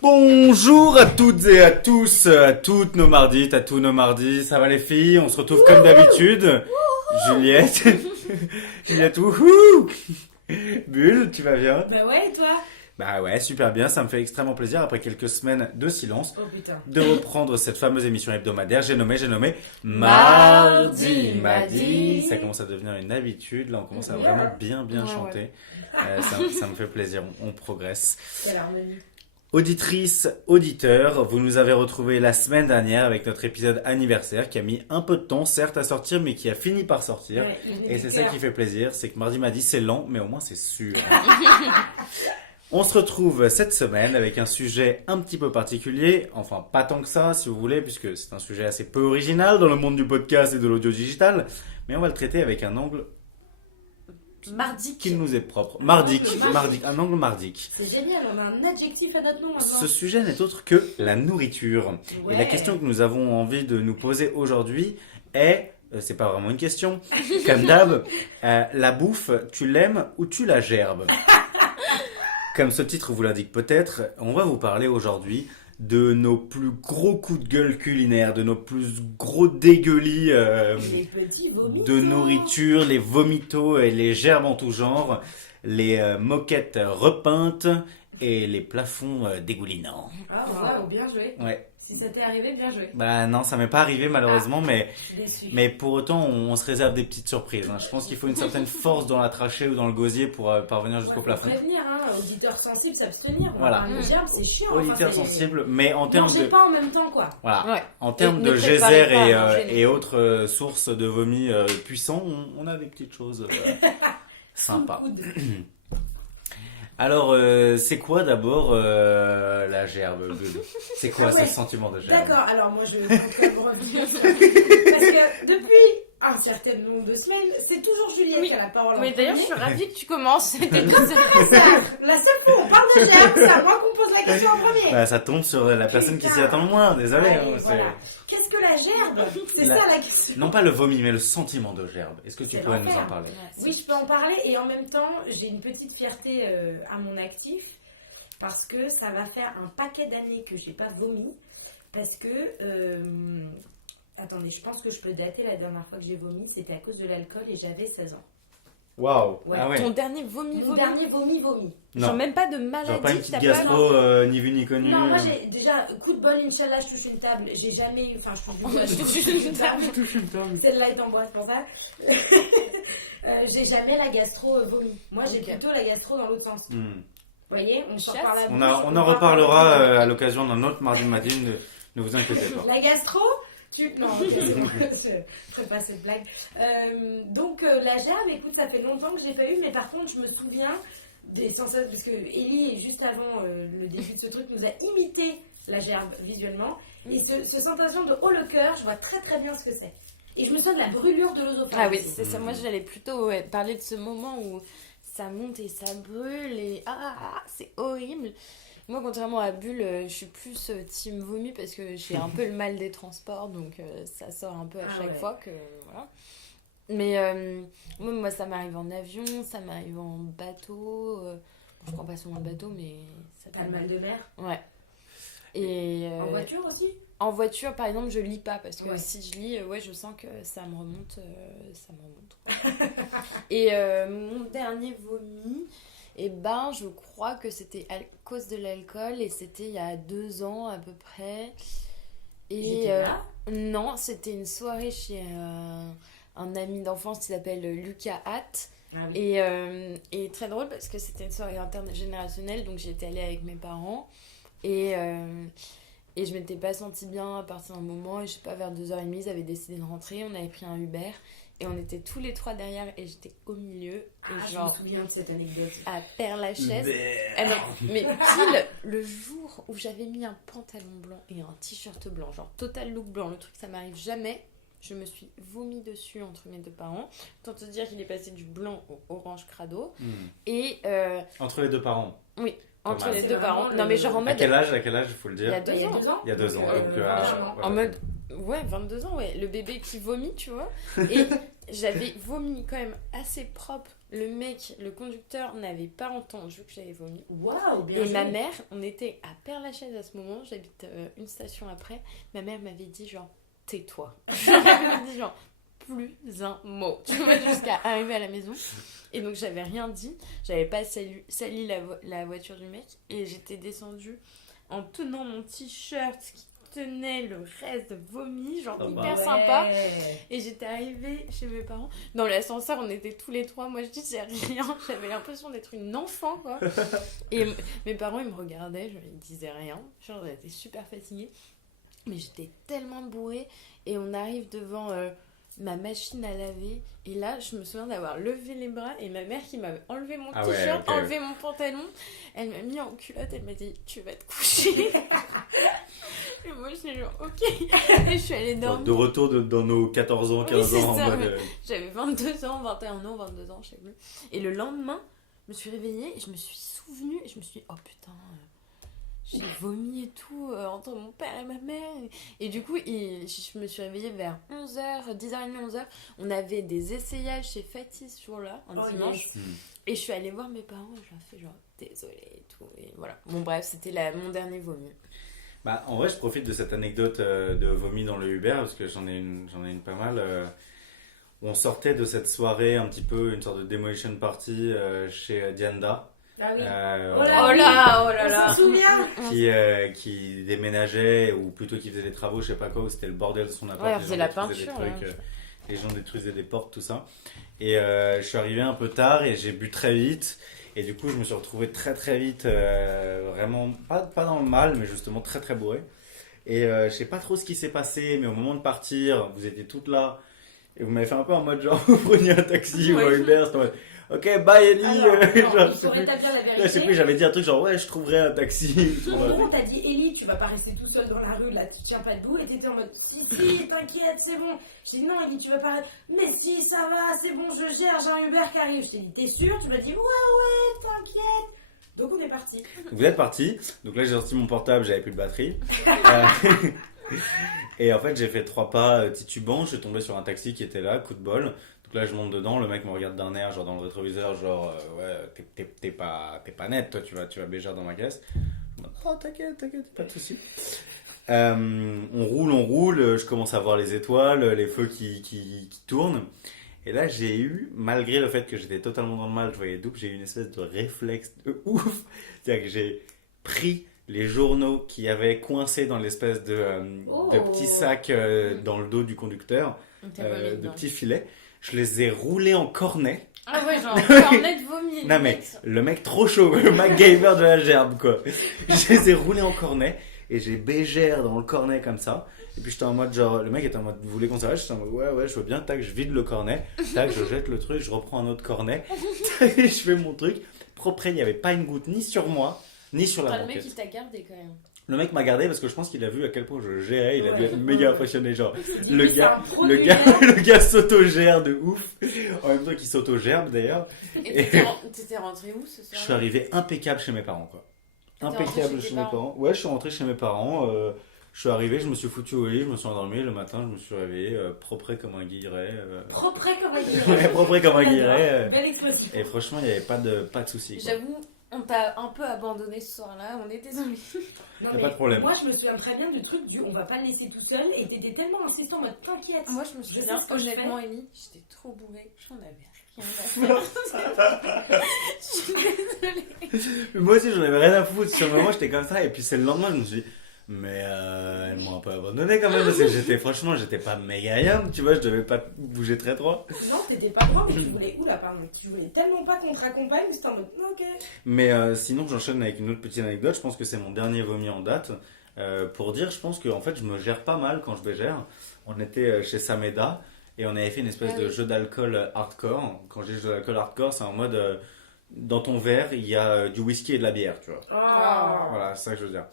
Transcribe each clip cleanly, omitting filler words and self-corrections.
Bonjour à toutes et à tous, à toutes nos mardis, à tous nos mardis. Ça va les filles? On se retrouve comme d'habitude. Juliette. Juliette, wouhou. Bulle, tu vas bien? Bah ouais, et toi? Bah ouais, super bien. Ça me fait extrêmement plaisir après quelques semaines de silence Oh putain. de reprendre cette fameuse émission hebdomadaire. J'ai nommé Mardi. Mardi. Ça commence à devenir une habitude. Là, on commence à vraiment bien Ouais, chanter. Ça me fait plaisir. On progresse. Quelle harmonie. Auditrices, auditeurs, vous nous avez retrouvés la semaine dernière avec notre épisode anniversaire qui a mis un peu de temps certes à sortir mais qui a fini par sortir. Ouais, Et c'est ça qui fait plaisir, c'est que mardi m'a dit c'est lent mais au moins c'est sûr. On se retrouve cette semaine avec un sujet un petit peu particulier, enfin pas tant que ça si vous voulez puisque c'est un sujet assez peu original dans le monde du podcast et de l'audio digital, mais on va le traiter avec un angle Mardique. qui nous est propre. Mardique, un angle mardique. C'est génial, on a un adjectif à notre nom maintenant. Ce sujet n'est autre que la nourriture. Ouais. Et la question que nous avons envie de nous poser aujourd'hui est, c'est pas vraiment une question, comme d'hab, la bouffe, tu l'aimes ou tu la gerbes? Comme ce titre vous l'indique peut-être, on va vous parler aujourd'hui de nos plus gros coups de gueule culinaires, de nos plus gros dégueulis Les petits vomis. de nourriture, les vomitos et les gerbes en tout genre, les moquettes repeintes et les plafonds dégoulinants. Ah, wow, bien joué. Ouais. Si ça t'est arrivé, bien joué. Bah non, ça m'est pas arrivé malheureusement, mais, Je suis déçue. mais pour autant on se réserve des petites surprises. Hein. Je pense qu'il faut une certaine force dans la trachée ou dans le gosier pour parvenir jusqu'au Faut plafond. prévenir, hein, auditeurs sensibles, s'abstenir. Voilà. Le gerbe, c'est chiant. Auditeurs enfin, c'est- sensibles, mais en termes Mangez de... pas en même temps, quoi. Voilà. Ouais. En termes Et de ne geyser préparez pas et, à manger non et plus. autres sources de vomi puissants, on a des petites choses sympas. Coude. Alors, c'est quoi d'abord la gerbe, Bulle? C'est quoi Ah ouais. ce sentiment de gerbe? D'accord, alors moi je vais vous revenir. Parce que depuis un certain nombre de semaines, c'est toujours Juliette Oui. qui a la parole en Mais d'ailleurs, je premier. suis ravie que tu commences. C'était La seule fois où on parle de gerbe, c'est à moi qu'on pose la question en premier. Bah, ça tombe sur la personne qui s'y attend le moins, désolé. Allez, hein, voilà. Qu'est-ce que la gerbe? C'est La- ça la question. Non pas le vomi, mais le sentiment de gerbe. Est-ce que tu C'est pourrais nous l'enfer. en parler? Oui, je peux en parler et en même temps, j'ai une petite fierté à mon actif parce que ça va faire un paquet d'années que j'ai pas vomi parce que attendez, je pense que je peux dater la dernière fois que j'ai vomi, c'était à cause de l'alcool et j'avais 16 ans. Waouh. Ouais. Ah ouais. Ton dernier vomi, Mon vomi. dernier vomi. Genre Non. même pas de Genre maladie, pas une petite t'as gastro ni vu ni connu. Non, moi j'ai déjà coup de bol, Inch'Allah, je touche une table. J'ai jamais, enfin je touche une table. Celle-là est en bois, c'est pour ça. J'ai jamais la gastro vomi. Moi j'ai Ok. plutôt la gastro dans l'autre sens. Hmm. Vous voyez, on sort Chasse. par la On bouche, en va reparlera par la à l'occasion d'un autre mardi matin, ne vous inquiétez pas. La gastro, non, je ferai pas cette blague. Donc la gerbe, écoute, ça fait longtemps que j'ai pas eu, mais par contre, je me souviens des sensations, parce que Ellie, juste avant le début de ce truc, nous a imité la gerbe visuellement. Et ce sensation de haut le cœur, je vois très très bien ce que c'est. Et je me souviens de la brûlure de l'œsophage. Ah oui, c'est ça. Moi, j'allais plutôt parler de ce moment où ça monte et ça brûle et c'est horrible. Moi, contrairement à Bulle, je suis plus team vomi parce que j'ai un peu le mal des transports, donc ça sort un peu à Ah chaque ouais. fois que voilà. Mais moi, ça m'arrive en avion, ça m'arrive en bateau. Je prends pas souvent le bateau, mais ça T'as le mal de mer. Ouais. Et En voiture aussi. en voiture, par exemple, je lis pas parce que Ouais. si je lis, je sens que ça me remonte. Quoi. Et mon dernier vomi, je crois que c'était à cause de l'alcool et c'était il y a 2 ans à peu près. Et Et là non, c'était une soirée chez un ami d'enfance qui s'appelle Lucas Hatt. Ah oui. Et très drôle parce que c'était une soirée intergénérationnelle, donc j'étais allée avec mes parents et je m'étais pas sentie bien à partir d'un moment, et je sais pas, vers 2h30 ils avaient décidé de rentrer, on avait pris un Uber et on était tous les 3 derrière et j'étais au milieu et Je me genre souviens de cette anecdote. à Père-Lachaise. Merde. Ah non, mais pile le jour où j'avais mis un pantalon blanc et un t-shirt blanc, genre total look blanc, le truc ça m'arrive jamais, je me suis vomi dessus entre mes 2 parents. Tant te dire qu'il est passé du blanc au orange crado. Hmm. Et Entre les deux parents. oui, entre mal. les C'est 2 vraiment parents. le- Non mais genre en À mode... quel âge, il faut le Il y a dire? 2 Il y a ans. 2 ans. Il y a 2 ans. Euh, Donc, largement. ouais, En mode... Ouais, 22 ans, ouais. Le bébé qui vomit, tu vois. Et j'avais vomi quand même assez propre le conducteur n'avait pas entendu que j'avais vomi. Waouh, bien Et joué. ma mère, on était à Père-Lachaise à ce moment, j'habite une station après. Ma mère m'avait dit genre, tais-toi. Elle m'avait dit genre, plus un mot. Tu vois, jusqu'à arriver à la maison. Et donc j'avais rien dit, j'avais pas sali la voiture du mec. Et j'étais descendue en tenant mon t-shirt qui tenait le reste de vomi, genre hyper sympa. Et j'étais arrivée chez mes parents. Dans l'ascenseur, on était tous les trois. Moi, je disais rien. J'avais l'impression d'être une enfant, quoi. Et mes parents, ils me regardaient. Je ne disais rien. Genre, j'étais super fatiguée. Mais j'étais tellement bourrée. Et on arrive devant ma machine à laver. Et là, je me souviens d'avoir levé les bras. Et ma mère qui m'avait enlevé mon t-shirt, enlevé mon pantalon. Elle m'a mis en culotte. Elle m'a dit, tu vas te coucher. Et moi, j'étais genre, ok. Et je suis allée dormir. De retour dans nos 14 ans, 15 Oui, ans. ça, En mode, J'avais 22 ans, 21 ans, 22 ans, je sais plus. Et le lendemain, je me suis réveillée et je me suis souvenue. Et je me suis dit, oh putain, j'ai vomi et tout entre mon père et ma mère. Et du coup, je me suis réveillée vers 11h, 10h30, 11h. On avait des essayages chez Fatih ce jour-là, un dimanche. Yes. Et je suis allée voir mes parents et je leur ai fait genre, désolée et tout. Et voilà. Bon, bref, c'était mon dernier vomi. Bah, en vrai, je profite de cette anecdote de vomi dans le Uber parce que j'en ai une pas mal. On sortait de cette soirée un petit peu, une sorte de demolition party chez Dianda. Ah oui. Oh là On se souvient. Qui déménageait ou plutôt qui faisait des travaux, je sais pas quoi, où c'était le bordel de son appart. Ouais, on les faisait gens la détruisaient peinture, des trucs, hein. les gens détruisaient des portes, tout ça. Et je suis arrivé un peu tard et j'ai bu très vite. Et du coup, je me suis retrouvé très très vite, vraiment, pas dans le mal, mais justement très très bourré. Et je sais pas trop ce qui s'est passé, mais au moment de partir, vous étiez toutes là. Et vous m'avez fait un peu en mode genre, vous preniez un taxi ou un Uber, c'était en mode, ok, bye Ellie. Alors, Je sais pour plus. rétablir la Là, je sais vérité, plus, j'avais dit un truc genre, ouais, je trouverai un taxi. au moment où t'as dit Ellie, tu vas pas rester tout seul dans la rue, là, tu tiens pas debout, et t'étais en mode si, t'inquiète, c'est bon. Je t'ai dit non, Ellie, tu vas pas. Mais si, ça va, c'est bon, je gère, j'ai un Uber qui arrive. Je t'ai dit, t'es sûr? Tu m'as dit, ouais, t'inquiète. Donc on est parti. Donc vous êtes parti. Donc là, j'ai sorti mon portable, j'avais plus de batterie. Euh, Et en fait, j'ai fait 3 pas titubant, je suis tombé sur un taxi qui était là, coup de bol. Donc là, je monte dedans, le mec me regarde d'un air, genre dans le rétroviseur, genre ouais, t'es pas net, toi, tu vas bégère dans ma caisse. Je me dis, oh, t'inquiète, pas de soucis. On roule, je commence à voir les étoiles, les feux qui tournent. Et là, j'ai eu, malgré le fait que j'étais totalement dans le mal, je voyais double, j'ai eu une espèce de réflexe de ouf. C'est-à-dire que j'ai pris les journaux qu'il y avait coincés dans l'espèce de petits sacs dans le dos du conducteur, de petits filets. Je les ai roulés en cornet. Ah ouais, genre cornet de vomi. Non mais, le mec trop chaud, le MacGyver de la gerbe, quoi. Je les ai roulés en cornet et j'ai bégère dans le cornet comme ça. Et puis j'étais en mode genre, le mec était en mode, vous voulez qu'on s'arrête? J'étais en mode, ouais, je veux bien, tac, je vide le cornet, tac, je jette le truc, je reprends un autre cornet, tac, je fais mon truc. Propre, il n'y avait pas une goutte ni sur moi, ni sur la Le mec, banquette. il t'a gardé quand même. Le mec m'a gardé parce que je pense qu'il a vu à quel point je gérais, il a dû être méga impressionné, genre, Du le coup, c'est gars, un produit, hein. le gars s'autogère de ouf, en même temps qu'il s'autogerbe d'ailleurs. Et t'étais rentré où ce Je soir? suis arrivé impeccable chez mes parents, quoi. rentré Impeccable chez chez tes mes parents? parents. Ouais, je suis rentré chez mes parents. Je suis arrivé, je me suis foutu au lit, je me suis endormi. Le matin, je me suis réveillé propre comme un guilleret. Propre comme un guilleret. Ouais, propre comme un guilleret. Belle expression. Et franchement, il n'y avait pas de soucis. quoi. J'avoue, on t'a un peu abandonné ce soir-là, on était dans le lit. Non, Y a mais pas de problème. Moi, je me souviens très bien du truc du on va pas le laisser tout seul et t'étais tellement insistant en mode t'inquiète. Moi, je me Je souviens, sais ce que je honnêtement, Ellie, j'étais trop bourrée, j'en avais rien à faire. Je suis désolée. Moi aussi, j'en avais rien à foutre. Sur le moment, j'étais comme ça. Et puis, c'est le lendemain, je me suis dit, mais elles m'ont un peu abandonné quand même. Parce que j'étais pas méga young, tu vois, je devais pas bouger très droit. Non, t'étais pas loin, mais tu voulais où là, pardon? Tu voulais tellement pas qu'on te raccompagne que c'était en mode ok. Mais sinon, j'enchaîne avec une autre petite anecdote. Je pense que c'est mon dernier vomi en date. Pour dire, je pense que en fait, je me gère pas mal quand je bégère. On était chez Sameda et on avait fait une espèce de jeu d'alcool hardcore. Quand j'ai jeu d'alcool hardcore, c'est en mode dans ton verre, il y a du whisky et de la bière, tu vois. Voilà, c'est ça que je veux dire.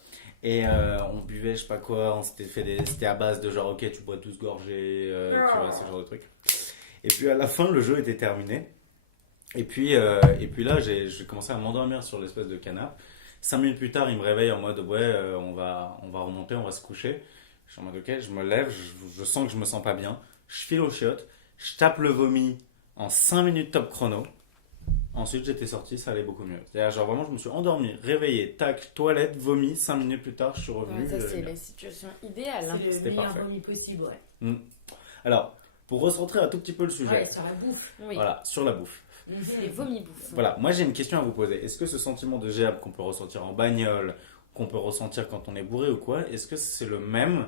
Et on buvait, je sais pas quoi, c'était à base de genre, ok, tu bois 12 gorgées, tu vois, ce genre de truc. Et puis à la fin, le jeu était terminé. Et puis là, j'ai commencé à m'endormir sur l'espèce de canapé. 5 minutes plus tard, il me réveille en mode, ouais, on va remonter, on va se coucher. Je suis en mode, ok, je me lève, je sens que je me sens pas bien. Je file aux chiottes, je tape le vomi en 5 minutes top chrono. Ensuite, j'étais sorti, ça allait beaucoup mieux. C'est-à-dire, genre vraiment, je me suis endormi, réveillé, tac, toilette, vomi, 5 minutes plus tard, je suis revenu. Ouais, ça, c'est la situation idéale. Hein. C'est le C'était meilleur parfait. vomi possible, ouais. Alors, pour recentrer un tout petit peu le sujet, Ouais, sur la bouffe. Oui, voilà, sur la bouffe. c'est les vomi-bouffes. Voilà, moi j'ai une question à vous poser. Est-ce que ce sentiment de gerbe qu'on peut ressentir en bagnole, qu'on peut ressentir quand on est bourré ou quoi, est-ce que c'est le même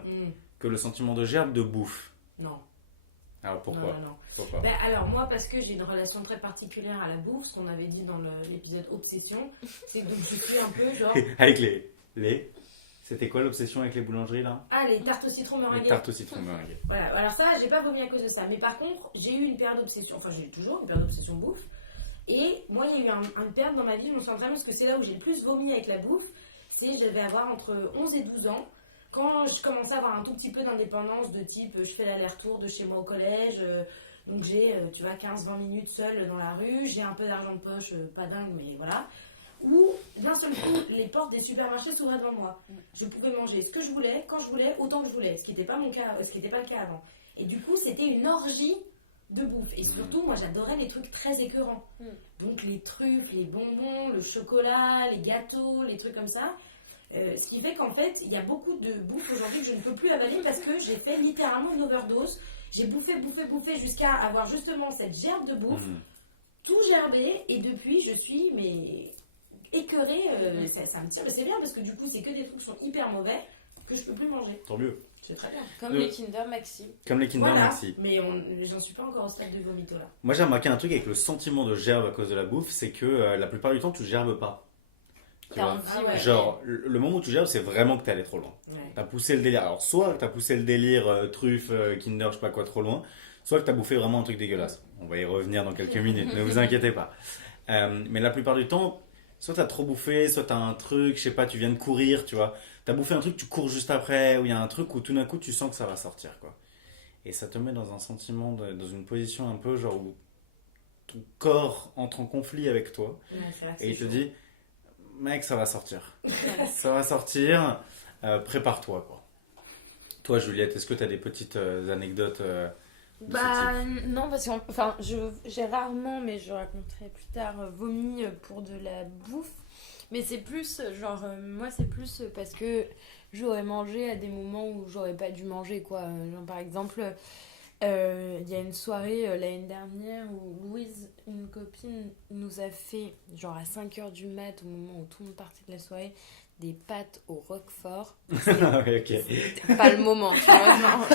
que le sentiment de gerbe de bouffe? Non. Alors pourquoi? Non. Pourquoi? Ben, alors moi, parce que j'ai une relation très particulière à la bouffe, ce qu'on avait dit dans l'épisode Obsession, c'est que donc je suis un peu genre... Avec les... C'était quoi l'obsession avec les boulangeries là? Ah, les tartes au citron Les meringuées. tartes au citron meringuées. Voilà, alors ça, j'ai pas vomi à cause de ça. Mais par contre, j'ai eu une période d'obsession, enfin j'ai eu toujours une période d'obsession bouffe. Et moi, il y a eu une période dans ma vie, je me souviens très bien, parce que c'est là où j'ai le plus vomi avec la bouffe, c'est je devais avoir entre 11 et 12 ans, quand je commençais à avoir un tout petit peu d'indépendance de type, je fais l'aller-retour de chez moi au collège, donc j'ai, tu vois, 15-20 minutes seule dans la rue, j'ai un peu d'argent de poche, pas dingue, mais voilà. Où d'un seul coup, les portes des supermarchés s'ouvraient devant moi. Je pouvais manger ce que je voulais, quand je voulais, autant que je voulais, ce qui n'était pas mon cas, ce qui n'était pas le cas avant. Et du coup, c'était une orgie de bouffe. Et surtout, moi, j'adorais les trucs très écœurants. Donc les trucs, les bonbons, le chocolat, les gâteaux, les trucs comme ça. Ce qui fait qu'en fait, il y a beaucoup de bouffe aujourd'hui que je ne peux plus avaler parce que j'ai fait littéralement une overdose. J'ai bouffé jusqu'à avoir justement cette gerbe de bouffe, tout gerbé, et depuis, je suis écœurée. Ça me tire, mais c'est bien parce que du coup, c'est que des trucs qui sont hyper mauvais que je peux plus manger. Tant mieux. C'est très bien. Comme les Kinder Maxi. Comme les Kinder Voilà, Maxi. mais j'en suis pas encore au stade de vomito là. Moi j'ai remarqué un truc avec le sentiment de gerbe à cause de la bouffe, c'est que la plupart du temps tu gerbes pas. Tu T'as vois. envie, Ah ouais. ouais. Genre, le moment où tu gerbes, c'est vraiment que t'es allé trop loin. Ouais. T'as poussé le délire. Alors, soit que t'as poussé le délire truffe, Kinder, je sais pas quoi, trop loin, soit que t'as bouffé vraiment un truc dégueulasse. On va y revenir dans quelques minutes, ne vous inquiétez pas. Mais la plupart du temps, soit t'as trop bouffé, soit t'as un truc, je sais pas, tu viens de courir, tu vois. T'as bouffé un truc, tu cours juste après, ou il y a un truc où tout d'un coup tu sens que ça va sortir, quoi. Et ça te met dans un sentiment, dans une position un peu genre où ton corps entre en conflit avec toi. Ouais, c'est vrai que Et il c'est te chaud. dit, mec, ça va sortir. Ça va sortir, prépare-toi, quoi. Toi, Juliette, est-ce que tu as des petites anecdotes de ce Bah non, parce que enfin, j'ai rarement, mais je raconterai plus tard, vomi pour de la bouffe. Mais c'est plus, genre, moi c'est plus parce que j'aurais mangé à des moments où j'aurais pas dû manger, quoi. Genre, par exemple, il y a une soirée l'année dernière où Louise, une copine, nous a fait, genre à 5h du mat, au moment où tout le monde partait de la soirée, des pâtes au roquefort. Ouais, ok. C'était pas le moment, tu vois, genre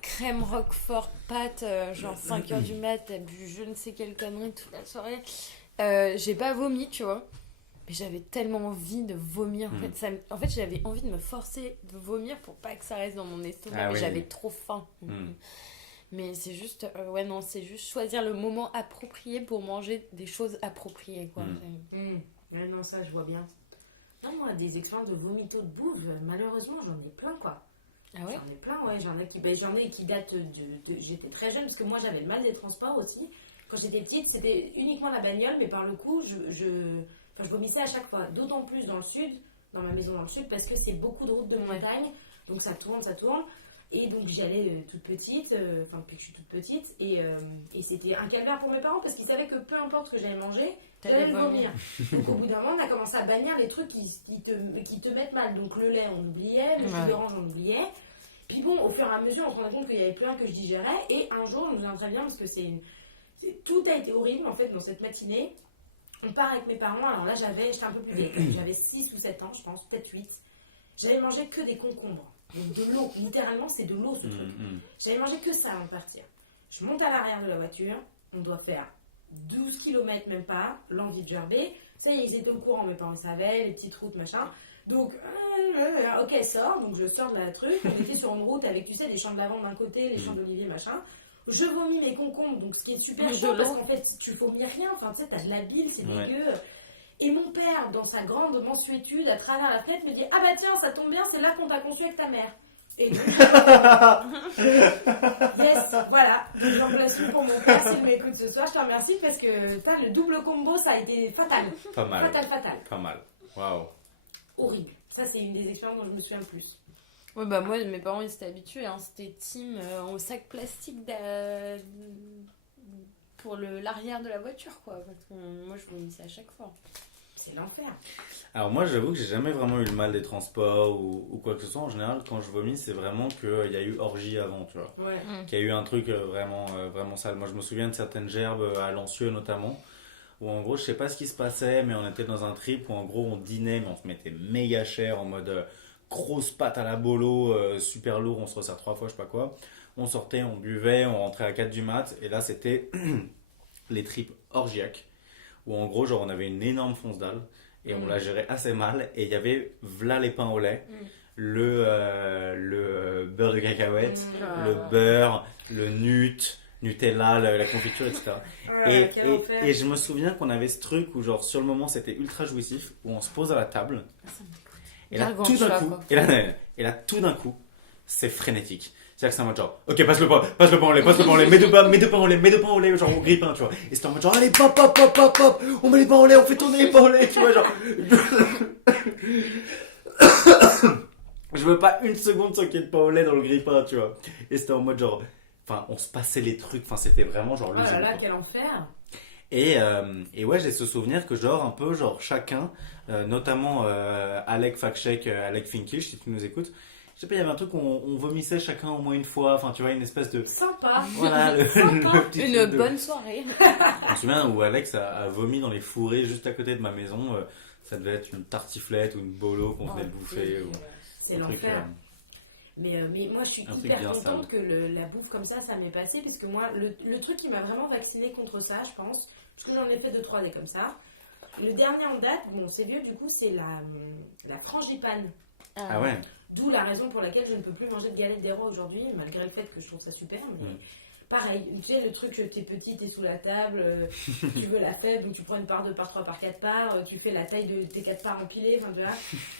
crème roquefort, pâtes, genre 5h du mat, t'as bu je ne sais quelle connerie toute la soirée. J'ai pas vomi, tu vois. Mais j'avais tellement envie de vomir. En fait, j'avais envie de me forcer de vomir pour pas que ça reste dans mon estomac. Ah mais oui. j'avais trop faim. Mais c'est juste, ouais, non, c'est juste choisir le moment approprié pour manger des choses appropriées, quoi. Ouais, non, ça, je vois bien. Non, moi, des expériences de vomito de bouffe, malheureusement, j'en ai plein, quoi. Ah ouais? J'en ai plein, ouais. J'en ai qui datent de... J'étais très jeune, parce que moi, j'avais le mal des transports aussi. Quand j'étais petite, c'était uniquement la bagnole, mais par le coup, je vomissais à chaque fois. D'autant plus dans le sud, dans ma maison dans le sud, parce que c'est beaucoup de routes de montagne. Donc ça tourne. Et donc j'y allais toute petite, depuis que je suis toute petite. Et c'était un calvaire pour mes parents, parce qu'ils savaient que peu importe ce que j'allais manger, j'allais le vomir. Donc au bout d'un moment, on a commencé à bannir les trucs qui te mettent mal. Donc le lait, on oubliait, le jus d'orange, on oubliait. Puis bon, au fur et à mesure, on se rendait compte qu'il n'y avait plus rien que je digérais. Et un jour, je me souviens très bien, parce que tout a été horrible, en fait, dans cette matinée. On part avec mes parents, alors là, j'étais un peu plus vieille, j'avais 6 ou 7 ans, je pense, peut-être 8. J'avais mangé que des concombres, donc de l'eau, littéralement, c'est de l'eau, ce truc. J'avais mangé que ça avant de partir. Je monte à l'arrière de la voiture, on doit faire 12 km, même pas, l'envie de gerber. Ça y est, ils étaient au courant, mes parents savaient, les petites routes, machin. Donc, ok, sors, donc je sors de la truc, on était sur une route avec, tu sais, des champs de lavande d'un côté, les champs d'olivier, machin. Je vomis mes concombres, donc ce qui est super chaud, parce qu'en fait, tu vomis rien, enfin, tu sais, t'as de la bile, c'est dégueu. Et mon père, dans sa grande mensuétude, à travers la fenêtre, me dit « Ah bah tiens, ça tombe bien, c'est là qu'on t'a conçu avec ta mère. » Et donc, yes, voilà. J'en place une pour mon père, s'il m'écoute ce soir, je te remercie, parce que le double combo, ça a été fatal. Pas mal. Fatal. Pas mal. Waouh. Horrible. Ça, c'est une des expériences dont je me souviens le plus. Ouais, bah moi, mes parents, ils étaient habitués, hein. C'était team au sac plastique pour l'arrière de la voiture, quoi. Parce que moi, je vomissais à chaque fois. C'est l'enfer. Alors moi, j'avoue que j'ai jamais vraiment eu le mal des transports ou quoi que ce soit. En général, quand je vomis, c'est vraiment qu'il y a eu orgie avant, tu vois. Ouais. Qu'il y a eu un truc vraiment sale. Moi, je me souviens de certaines gerbes à Lancieux notamment, où en gros, je sais pas ce qui se passait, mais on était dans un trip où en gros, on dînait, mais on se mettait méga cher en mode grosse pâte à la bolo, super lourd, on se resserre 3 fois, je sais pas quoi. On sortait, on buvait, on rentrait à 4 du mat, et là, c'était les trips orgiaques, où en gros, genre, on avait une énorme fonce dalle, et on la gérait assez mal, et il y avait v'là les pains au lait, le beurre de cacahuète, le beurre, le Nutella, la confiture, etc. Et je me souviens qu'on avait ce truc où genre sur le moment c'était ultra jouissif, où on se pose à la table, et là tout d'un coup, et là tout d'un coup, c'est frénétique. C'est-à-dire que c'est en mode genre, ok, passe le pain au lait, mets deux pains au lait, genre au grille-pain, tu vois. Et c'était en mode genre, allez, pop, on met les pains au lait, on fait tourner les pains au lait, tu vois, genre. Je veux pas une seconde sans qu'il y ait de pain au lait dans le grille-pain, tu vois. Et c'était en mode genre, enfin, on se passait les trucs, enfin, c'était vraiment genre Oh là là, quel enfer. Et ouais, j'ai ce souvenir que genre, un peu, genre, chacun, notamment Alec Fakchek, Alec Finkish, si tu nous écoutes, je sais pas, il y avait un truc où on vomissait chacun au moins une fois, enfin, tu vois, une espèce de... Sympa. Voilà, Une bonne soirée. Je me souviens où Alex a vomi dans les fourrés juste à côté de ma maison. Ça devait être une tartiflette ou une bolo qu'on venait de bouffer. C'est l'enfer. Mais moi, je suis hyper contente que la bouffe comme ça m'est passé. Parce que moi, le truc qui m'a vraiment vaccinée contre ça, je pense, parce que j'en ai fait 2-3 des comme ça. Le dernier en date, bon, c'est vieux, du coup, c'est la frangipane. Ah ouais. D'où la raison pour laquelle je ne peux plus manger de galettes des rois aujourd'hui, malgré le fait que je trouve ça super. Mais pareil, tu sais, le truc, t'es petit, t'es sous la table, tu veux la fève, donc tu prends une part 2 par 3 par 4 parts, tu fais la taille de tes 4 parts empilées, enfin, tu vois.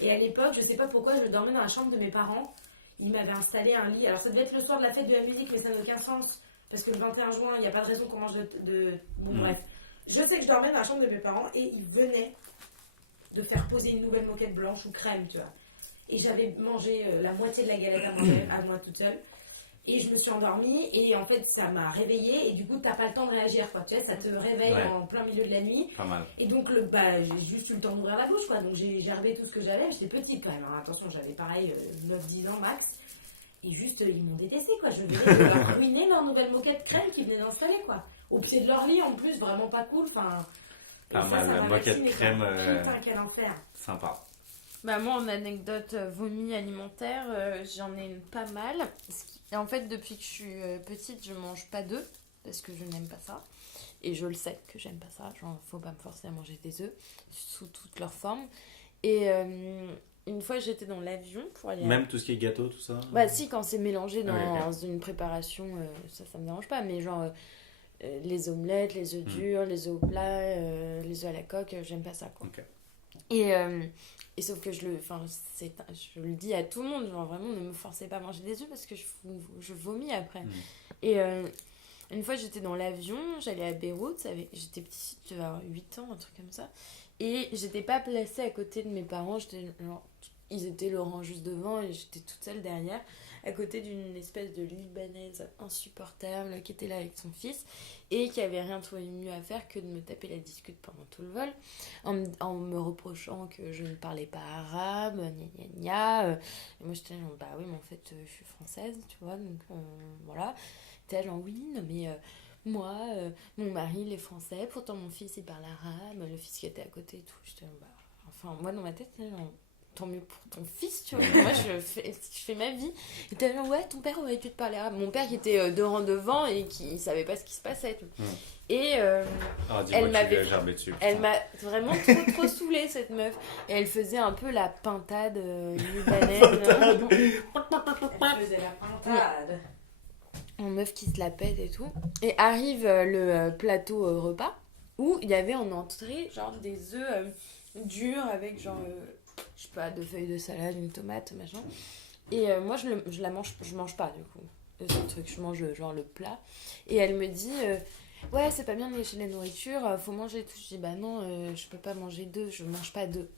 Et à l'époque, je sais pas pourquoi, je dormais dans la chambre de mes parents. Ils m'avaient installé un lit. Alors ça devait être le soir de la fête de la musique, mais ça n'a aucun sens. Parce que le 21 juin, il n'y a pas de raison qu'on mange Bon, bref. Je sais que je dormais dans la chambre de mes parents et ils venaient de faire poser une nouvelle moquette blanche ou crème, tu vois. Et j'avais mangé la moitié de la galette à moi toute seule. Et je me suis endormie et en fait ça m'a réveillée et du coup t'as pas le temps de réagir, quoi. Tu sais, ça te réveille en plein milieu de la nuit. Pas mal. Et donc j'ai juste eu le temps d'ouvrir la bouche, quoi. Donc j'ai gervé tout ce que j'avais. J'étais petite quand même, hein. Attention, j'avais pareil 9-10 ans max. Et juste ils m'ont détesté, quoi. Je venais de leur ruiner leur nouvelle moquette crème qu'ils venaient d'installer, quoi. Au pied de leur lit en plus, vraiment pas cool. Enfin, pas mal, la moquette crème. Putain, quel enfer. Sympa. Bah moi, en anecdote vomi alimentaire, j'en ai pas mal. Et en fait, depuis que je suis petite, je mange pas d'œufs parce que je n'aime pas ça. Et je le sais que j'aime pas ça. Genre, faut pas me forcer à manger des œufs sous toutes leurs formes. Et une fois, j'étais dans l'avion pour aller... Même tout ce qui est gâteau, tout ça. Bah si, quand c'est mélangé dans une préparation, ça me dérange pas. Mais genre, les omelettes, les œufs durs, les œufs au plat, les œufs à la coque, j'aime pas ça, quoi. Okay. Et sauf que je le dis à tout le monde, genre vraiment ne me forcez pas à manger des œufs parce que je vomis après. Et une fois j'étais dans l'avion, j'allais à Beyrouth, j'étais petite, je devais avoir 8 ans, un truc comme ça. Et j'étais pas placée à côté de mes parents, ils étaient le rang juste devant et j'étais toute seule derrière, à côté d'une espèce de Libanaise insupportable qui était là avec son fils et qui avait rien trouvé mieux à faire que de me taper la discute pendant tout le vol en me reprochant que je ne parlais pas arabe, gna gna gna. Et moi j'étais genre, bah oui, mais en fait je suis française, tu vois, donc voilà. T'es genre, oui, non mais moi, mon mari il est français, pourtant mon fils il parle arabe, le fils qui était à côté et tout. J'étais bah, enfin, moi dans ma tête, genre, tant mieux pour ton fils, tu vois. Moi, je fais ma vie. Et t'as dit, ouais, ton père aurait dû te parler arabe. Mon père qui était 2 rangs devant et qui savait pas ce qui se passait. Tout. Et elle m'a vraiment trop saoulée, cette meuf. Et elle faisait un peu la pintade libanaise. Elle faisait la pintade. En meuf qui se la pète et tout. Et arrive le plateau repas où il y avait en entrée genre des œufs durs avec genre... je sais pas, 2 feuilles de salade, une tomate, machin. Et moi, je mange pas, du coup, de ce truc. Je mange genre le plat. Et elle me dit, ouais, c'est pas bien de lécher la nourriture, faut manger tout. Je dis, bah non, je peux pas manger d'œufs, je mange pas d'œufs.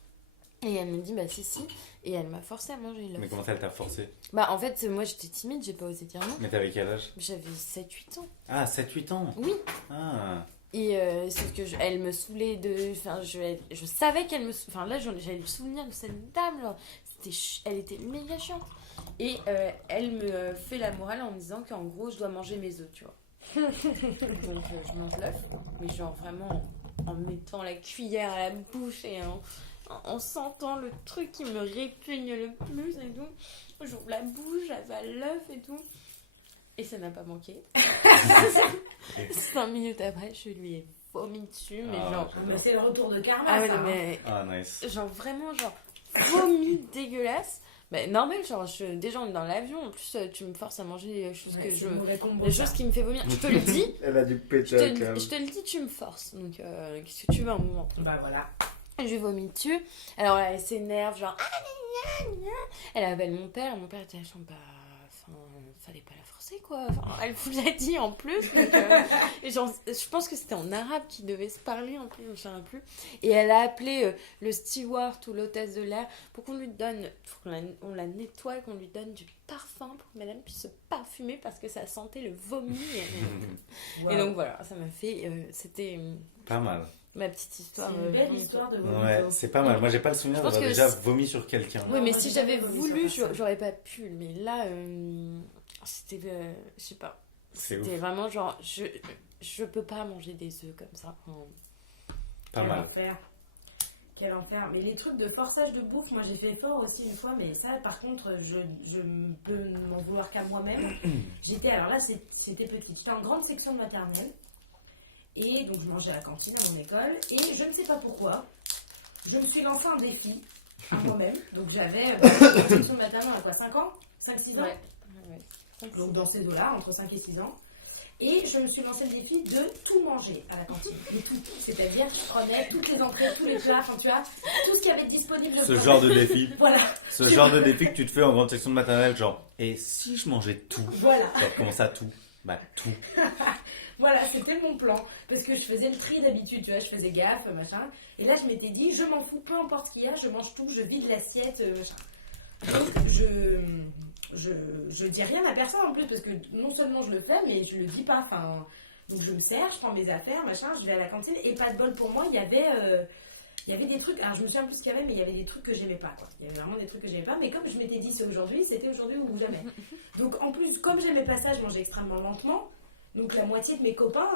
Et elle me dit, bah si, si. Et elle m'a forcé à manger l'œuf. Mais comment ça, elle t'a forcé? Bah en fait, moi j'étais timide, j'ai pas osé dire non. Mais t'avais quel âge? J'avais 7-8 ans. Ah, 7-8 ans. Oui. Ah. Et sauf que elle me saoulait de... Enfin, je savais qu'elle me... Enfin là, j'avais le souvenir de cette dame, là. Elle était méga chiante. Et elle me fait la morale en me disant qu'en gros, je dois manger mes œufs, tu vois. Donc je mange l'œuf, mais genre vraiment en mettant la cuillère à la bouche et en sentant le truc qui me répugne le plus et tout. J'ouvre la bouche, j'avale l'œuf et tout. Et ça n'a pas manqué. 5 minutes après, je lui ai vomi dessus, mais genre... Mais c'est le retour de karma, Ah ouais, ça. non, mais... Ah, nice. Genre vraiment, genre, vomi dégueulasse. Bah, normal, genre, déjà on est dans l'avion, en plus tu me forces à manger les choses Ouais, que c'est je... le mauvais combo, Les ça. choses qui me fait vomir. Je te le dis, Elle a du je pétale, te, quand même. je te le dis, tu me forces. Donc, qu'est-ce que tu veux un moment? Bah voilà. Je lui vomis dessus. Alors là, elle s'énerve, genre... Ah, gna, gna, gna. Elle appelle mon père était genre, bah... Enfin, fallait pas la forcer, quoi. Enfin, elle vous l'a dit en plus. Donc, et genre, je pense que c'était en arabe qu'ils devaient se parler en plus, je ne sais plus. Et elle a appelé le steward ou l'hôtesse de l'air pour qu'on lui donne... Pour qu'on la nettoie, qu'on lui donne du parfum pour que madame puisse se parfumer parce que ça sentait le vomi. Wow. Et donc voilà, ça m'a fait... c'était Pas mal. ma petite histoire. C'est une belle histoire de vomito. Ouais, c'est pas mal. Moi, j'ai pas le souvenir Je pense d'avoir que déjà c'est- vomi sur quelqu'un. Oui, mais moi, si j'ai j'avais jamais vomi voulu, sur personne. j'aurais pas pu. Mais là, c'était... je sais pas. C'est C'était ouf. vraiment genre... Je peux pas manger des œufs comme ça. Enfin, Pas Quel mal. enfer. Quel enfer. Mais les trucs de forçage de bouffe, moi j'ai fait fort aussi une fois, mais ça par contre, je peux m'en vouloir qu'à moi-même. Alors là, c'était petite. J'étais en grande section de maternelle. Et donc je mangeais à la cantine à mon école. Et je ne sais pas pourquoi, je me suis lancé un défi à moi-même. Donc j'avais une section de maternelle à quoi, 5 ans 5-6 ans ouais. Donc dans ces eaux-là, entre 5 et 6 ans. Et je me suis lancé le défi de tout manger à la cantine. Mais tout. C'est-à-dire, je prenais toutes les entrées, tous les plats, enfin tu vois, tout ce qu'il y avait de disponible. je Ce prenais. genre de défi. Voilà, Ce genre de défi que tu te fais en grande section de maternelle, genre, et si je mangeais tout? voilà. Genre, comment ça, tout? Bah, tout. Voilà, c'était mon plan. Parce que je faisais le tri d'habitude, tu vois, je faisais gaffe, machin. Et là, je m'étais dit, je m'en fous, peu importe ce qu'il y a, je mange tout, je vide l'assiette, machin. Donc, je dis rien à personne en plus, parce que non seulement je le fais, mais je le dis pas. Enfin, donc, je me sers, je prends mes affaires, machin, je vais à la cantine, et pas de bol pour moi, il y avait des trucs, alors je me souviens plus ce qu'il y avait, mais il y avait des trucs que j'aimais pas, quoi. Il y avait vraiment des trucs que j'aimais pas, mais comme je m'étais dit c'est aujourd'hui, c'était aujourd'hui ou jamais. Donc en plus, comme j'aimais pas ça, je mangeais extrêmement lentement. Donc la moitié de mes copains,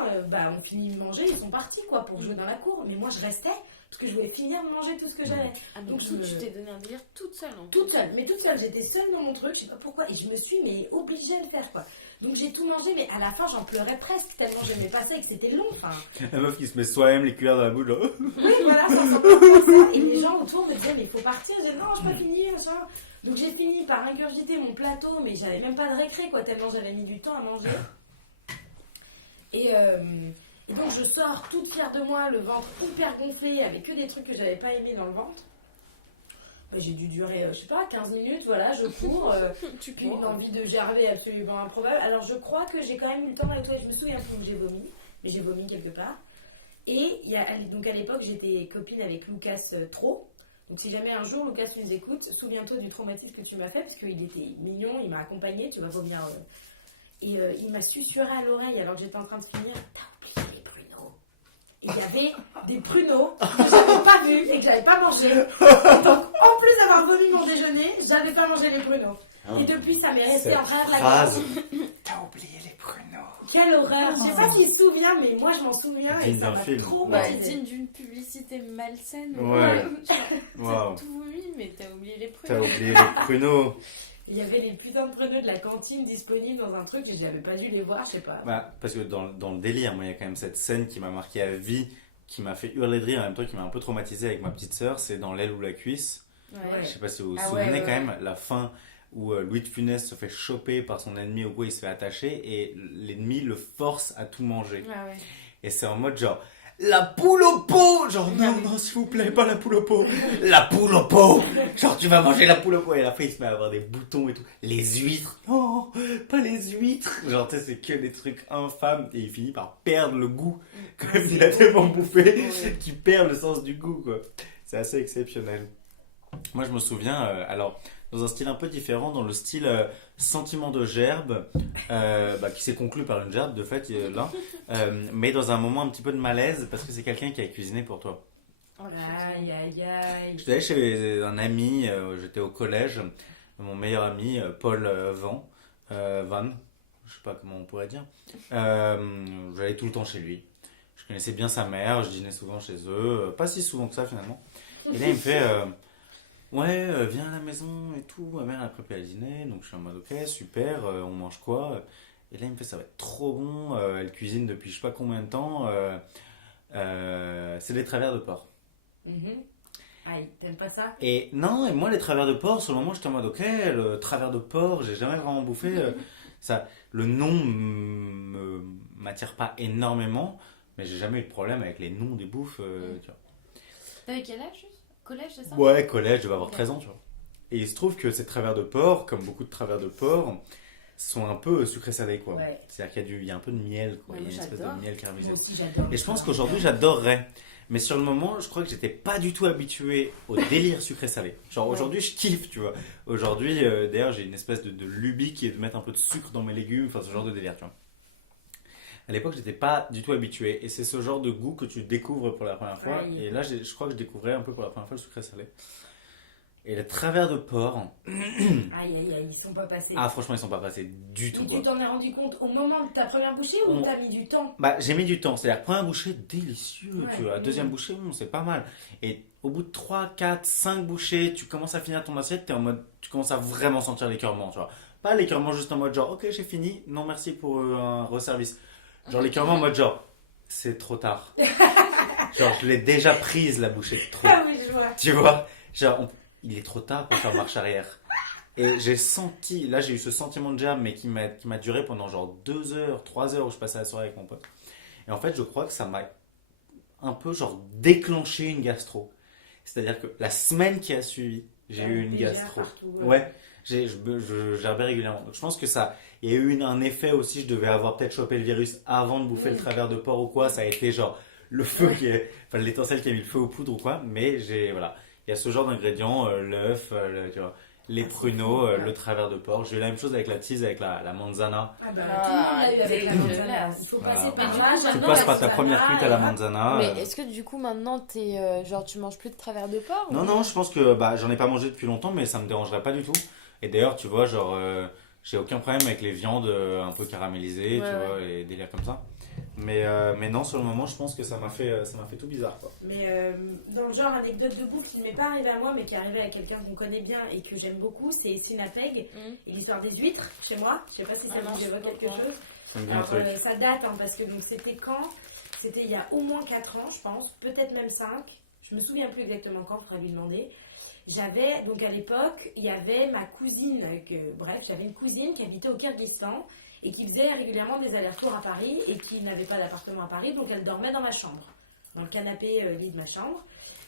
ont fini de manger, ils sont partis, quoi, pour jouer dans la cour. Mais moi je restais, parce que je voulais finir de manger tout ce que j'avais. Ah, mais Donc, donc je- tu t'es donné un délire toute seule. En Toute seule, mais toute seule, j'étais seule dans mon truc, je sais pas pourquoi, et je me suis obligée de le faire, quoi. Donc j'ai tout mangé, mais à la fin j'en pleurais presque, tellement j'aimais pas ça et que c'était long, enfin. La meuf qui se met soi-même les cuillères dans la bouche, genre. Oui, voilà, ça ressemble un peu à ça. Et les gens autour me disaient, mais il faut partir. Je disais, non, je peux finir, machin. Donc j'ai fini par ingurgiter mon plateau, mais j'avais même pas de récré, quoi, tellement j'avais mis du temps à manger. Et donc je sors toute fière de moi, le ventre hyper gonflé, avec que des trucs que j'avais pas aimé dans le ventre. J'ai dû durer, je sais pas, 15 minutes, voilà, je cours. Tu Puis une envie de gerber absolument improbable. Alors je crois que j'ai quand même eu le temps d'aller aux toilettes. Je me souviens plus où j'ai vomi, mais j'ai vomi quelque part. Et donc à l'époque, j'étais copine avec Lucas Tro. Donc si jamais un jour Lucas nous écoute, souviens-toi du traumatisme que tu m'as fait, parce qu'il était mignon, il m'a accompagné, tu vas vomir. Et il m'a susurré à l'oreille alors que j'étais en train de finir. T'as oublié les pruneaux. Et il y avait des pruneaux que j'avais pas vus et que j'avais pas mangé. Et donc en plus d'avoir vomi mon déjeuner, j'avais pas mangé les pruneaux. Et depuis ça m'est resté Cette en travers de la phrase. gorge. T'as oublié les pruneaux. Quelle horreur! Je sais pas s'il se souvient, mais moi je m'en souviens et Digne ça d'un m'a film. trop Bah, Ouais. digne d'une publicité malsaine. Ouais. T'as Waouh. tout vomi, mais t'as oublié les T'as pruneaux. oublié les pruneaux. Il y avait les putains de pruneaux de la cantine disponibles dans un truc et j'avais pas dû les voir, je sais pas. Bah, parce que dans le délire, moi, il y a quand même cette scène qui m'a marqué à vie, qui m'a fait hurler de rire, en même temps qui m'a un peu traumatisé avec ma petite sœur, c'est dans L'aile ou la cuisse. Ouais. Je sais pas si vous vous Ah souvenez ouais, ouais, quand même, la fin où Louis de Funès se fait choper par son ennemi au quoi il se fait attacher et l'ennemi le force à tout manger. Ouais, ouais. Et c'est en mode genre, la poule au pot! Genre, non, non, s'il vous plaît, pas la poule au pot! La poule au pot! Genre, tu vas manger la poule au pot! Et à la fin, il se met à avoir des boutons et tout. Les huîtres! Non, pas les huîtres! Genre, tu sais, c'est que des trucs infâmes et il finit par perdre le goût. Comme il a tellement bouffé qu'il perd le sens du goût, quoi. C'est assez exceptionnel. Moi, je me souviens, alors, dans un style un peu différent, dans le style sentiment de gerbe, qui s'est conclu par une gerbe, de fait, là, mais dans un moment un petit peu de malaise, parce que c'est quelqu'un qui a cuisiné pour toi. Oh, Aïe, aïe, aïe. J'étais allé chez un ami, j'étais au collège, mon meilleur ami, Paul Van, je sais pas comment on pourrait dire. J'allais tout le temps chez lui. Je connaissais bien sa mère, je dînais souvent chez eux, pas si souvent que ça finalement. Et là, il me fait ouais, viens à la maison et tout. Ma mère a préparé le dîner, donc je suis en mode ok, super, on mange quoi? Et là, il me fait ça va être trop bon, elle cuisine depuis je sais pas combien de temps. C'est des travers de porc. Mhm. Aïe, t'aimes pas ça? Et non, et moi, les travers de porc, sur le moment, j'étais en mode ok, le travers de porc, j'ai jamais vraiment bouffé. Ça, le nom m'attire pas énormément, mais j'ai jamais eu de problème avec les noms des bouffes. Tu vois. T'avais quel âge? Collège, c'est ça? Ouais, collège, je devais avoir Ok. 13 ans, tu vois. Et il se trouve que ces travers de porc, comme beaucoup de travers de porc, sont un peu sucré-salé, quoi. Ouais. C'est-à-dire qu'il y a un peu de miel, quoi. Ouais, Il y a une moi, espèce j'adore. de miel caramélisé. Moi aussi, j'adore. Et je pense qu'aujourd'hui, j'adorerais. Mais sur le moment, je crois que j'étais pas du tout habitué au délire sucré-salé. Genre Ouais. aujourd'hui, je kiffe, tu vois. Aujourd'hui, d'ailleurs, j'ai une espèce de lubie qui est de mettre un peu de sucre dans mes légumes, enfin ce genre de délire, tu vois. À l'époque, j'étais pas du tout habitué. Et c'est ce genre de goût que tu découvres pour la première fois. Ouais. Et là, je crois que je découvrais un peu pour la première fois le sucré-salé. Et les travers de porc, Aïe, aïe, aïe, ils sont pas passés. ah franchement, ils sont pas passés du tout, Et quoi. tu t'en es rendu compte au moment de ta première bouchée ou On- t'as mis du temps? Bah, j'ai mis du temps, c'est-à-dire première bouchée, délicieux, Ouais, tu vois. mmh. Deuxième bouchée, c'est pas mal. Et au bout de 3, 4, 5 bouchées, tu commences à finir ton assiette, t'es en mode, tu commences à vraiment sentir l'écœurement, tu vois. Pas l'écœurement juste en mode genre, ok, j'ai fini, non merci pour un resservice. Genre l'écœurement en mode genre, c'est trop tard. Genre, je l'ai déjà prise la bouchée de trop. Ah oui, je vois. Tu vois, genre, il est trop tard pour faire marche arrière. Et j'ai senti, là j'ai eu ce sentiment de gerbe, mais qui m'a duré pendant genre 2 heures, 3 heures où je passais la soirée avec mon pote. Et en fait, je crois que ça m'a un peu genre déclenché une gastro. C'est-à-dire que la semaine qui a suivi, j'ai eu une Des germes gastro. partout, Ouais, je gerbais régulièrement. Donc je pense que ça, il y a eu un effet aussi, je devais avoir peut-être chopé le virus avant de bouffer le travers de porc ou quoi. Ça a été genre le feu enfin l'étincelle qui a mis le feu aux poudres ou quoi. Mais voilà. Il y a ce genre d'ingrédients, l'œuf, tu vois, les pruneaux, fou, ouais. le travers de porc. J'ai eu la même chose avec la tease, avec la manzana. Ah bah, Ah, tout le monde l'a eu avec la dégueulasse. manzana. Il faut Voilà. passer Mais par du là. coup, Tu maintenant, passes par ta manzana, première cuite à la manzana. Mais est-ce que du coup maintenant t'es genre tu manges plus de travers de porc Non, ou- non, je pense que j'en ai pas mangé depuis longtemps, mais ça me dérangerait pas du tout. Et d'ailleurs, tu vois, genre, j'ai aucun problème avec les viandes un peu caramélisées, Ouais, tu vois, et délire comme ça. Mais non, sur le moment, je pense que ça m'a fait tout bizarre, quoi. Mais dans le genre anecdote de bouffe qui ne m'est pas arrivée à moi, mais qui est arrivée à quelqu'un qu'on connaît bien et que j'aime beaucoup, c'est Sinapeg Mhm. et l'histoire des huîtres chez moi. Je sais pas si ça Ah non, vous je évoque sais pas quelque quoi. chose. Ça me dit un Alors, truc. ça date, hein, parce que donc, c'était quand? C'était il y a au moins 4 ans, je pense, peut-être même 5. Je me souviens plus exactement quand, il faudra lui demander. J'avais, donc à l'époque, il y avait ma cousine, bref, j'avais une cousine qui habitait au Kyrgyzstan et qui faisait régulièrement des allers-retours à Paris et qui n'avait pas d'appartement à Paris, donc elle dormait dans ma chambre, dans le canapé lit de ma chambre.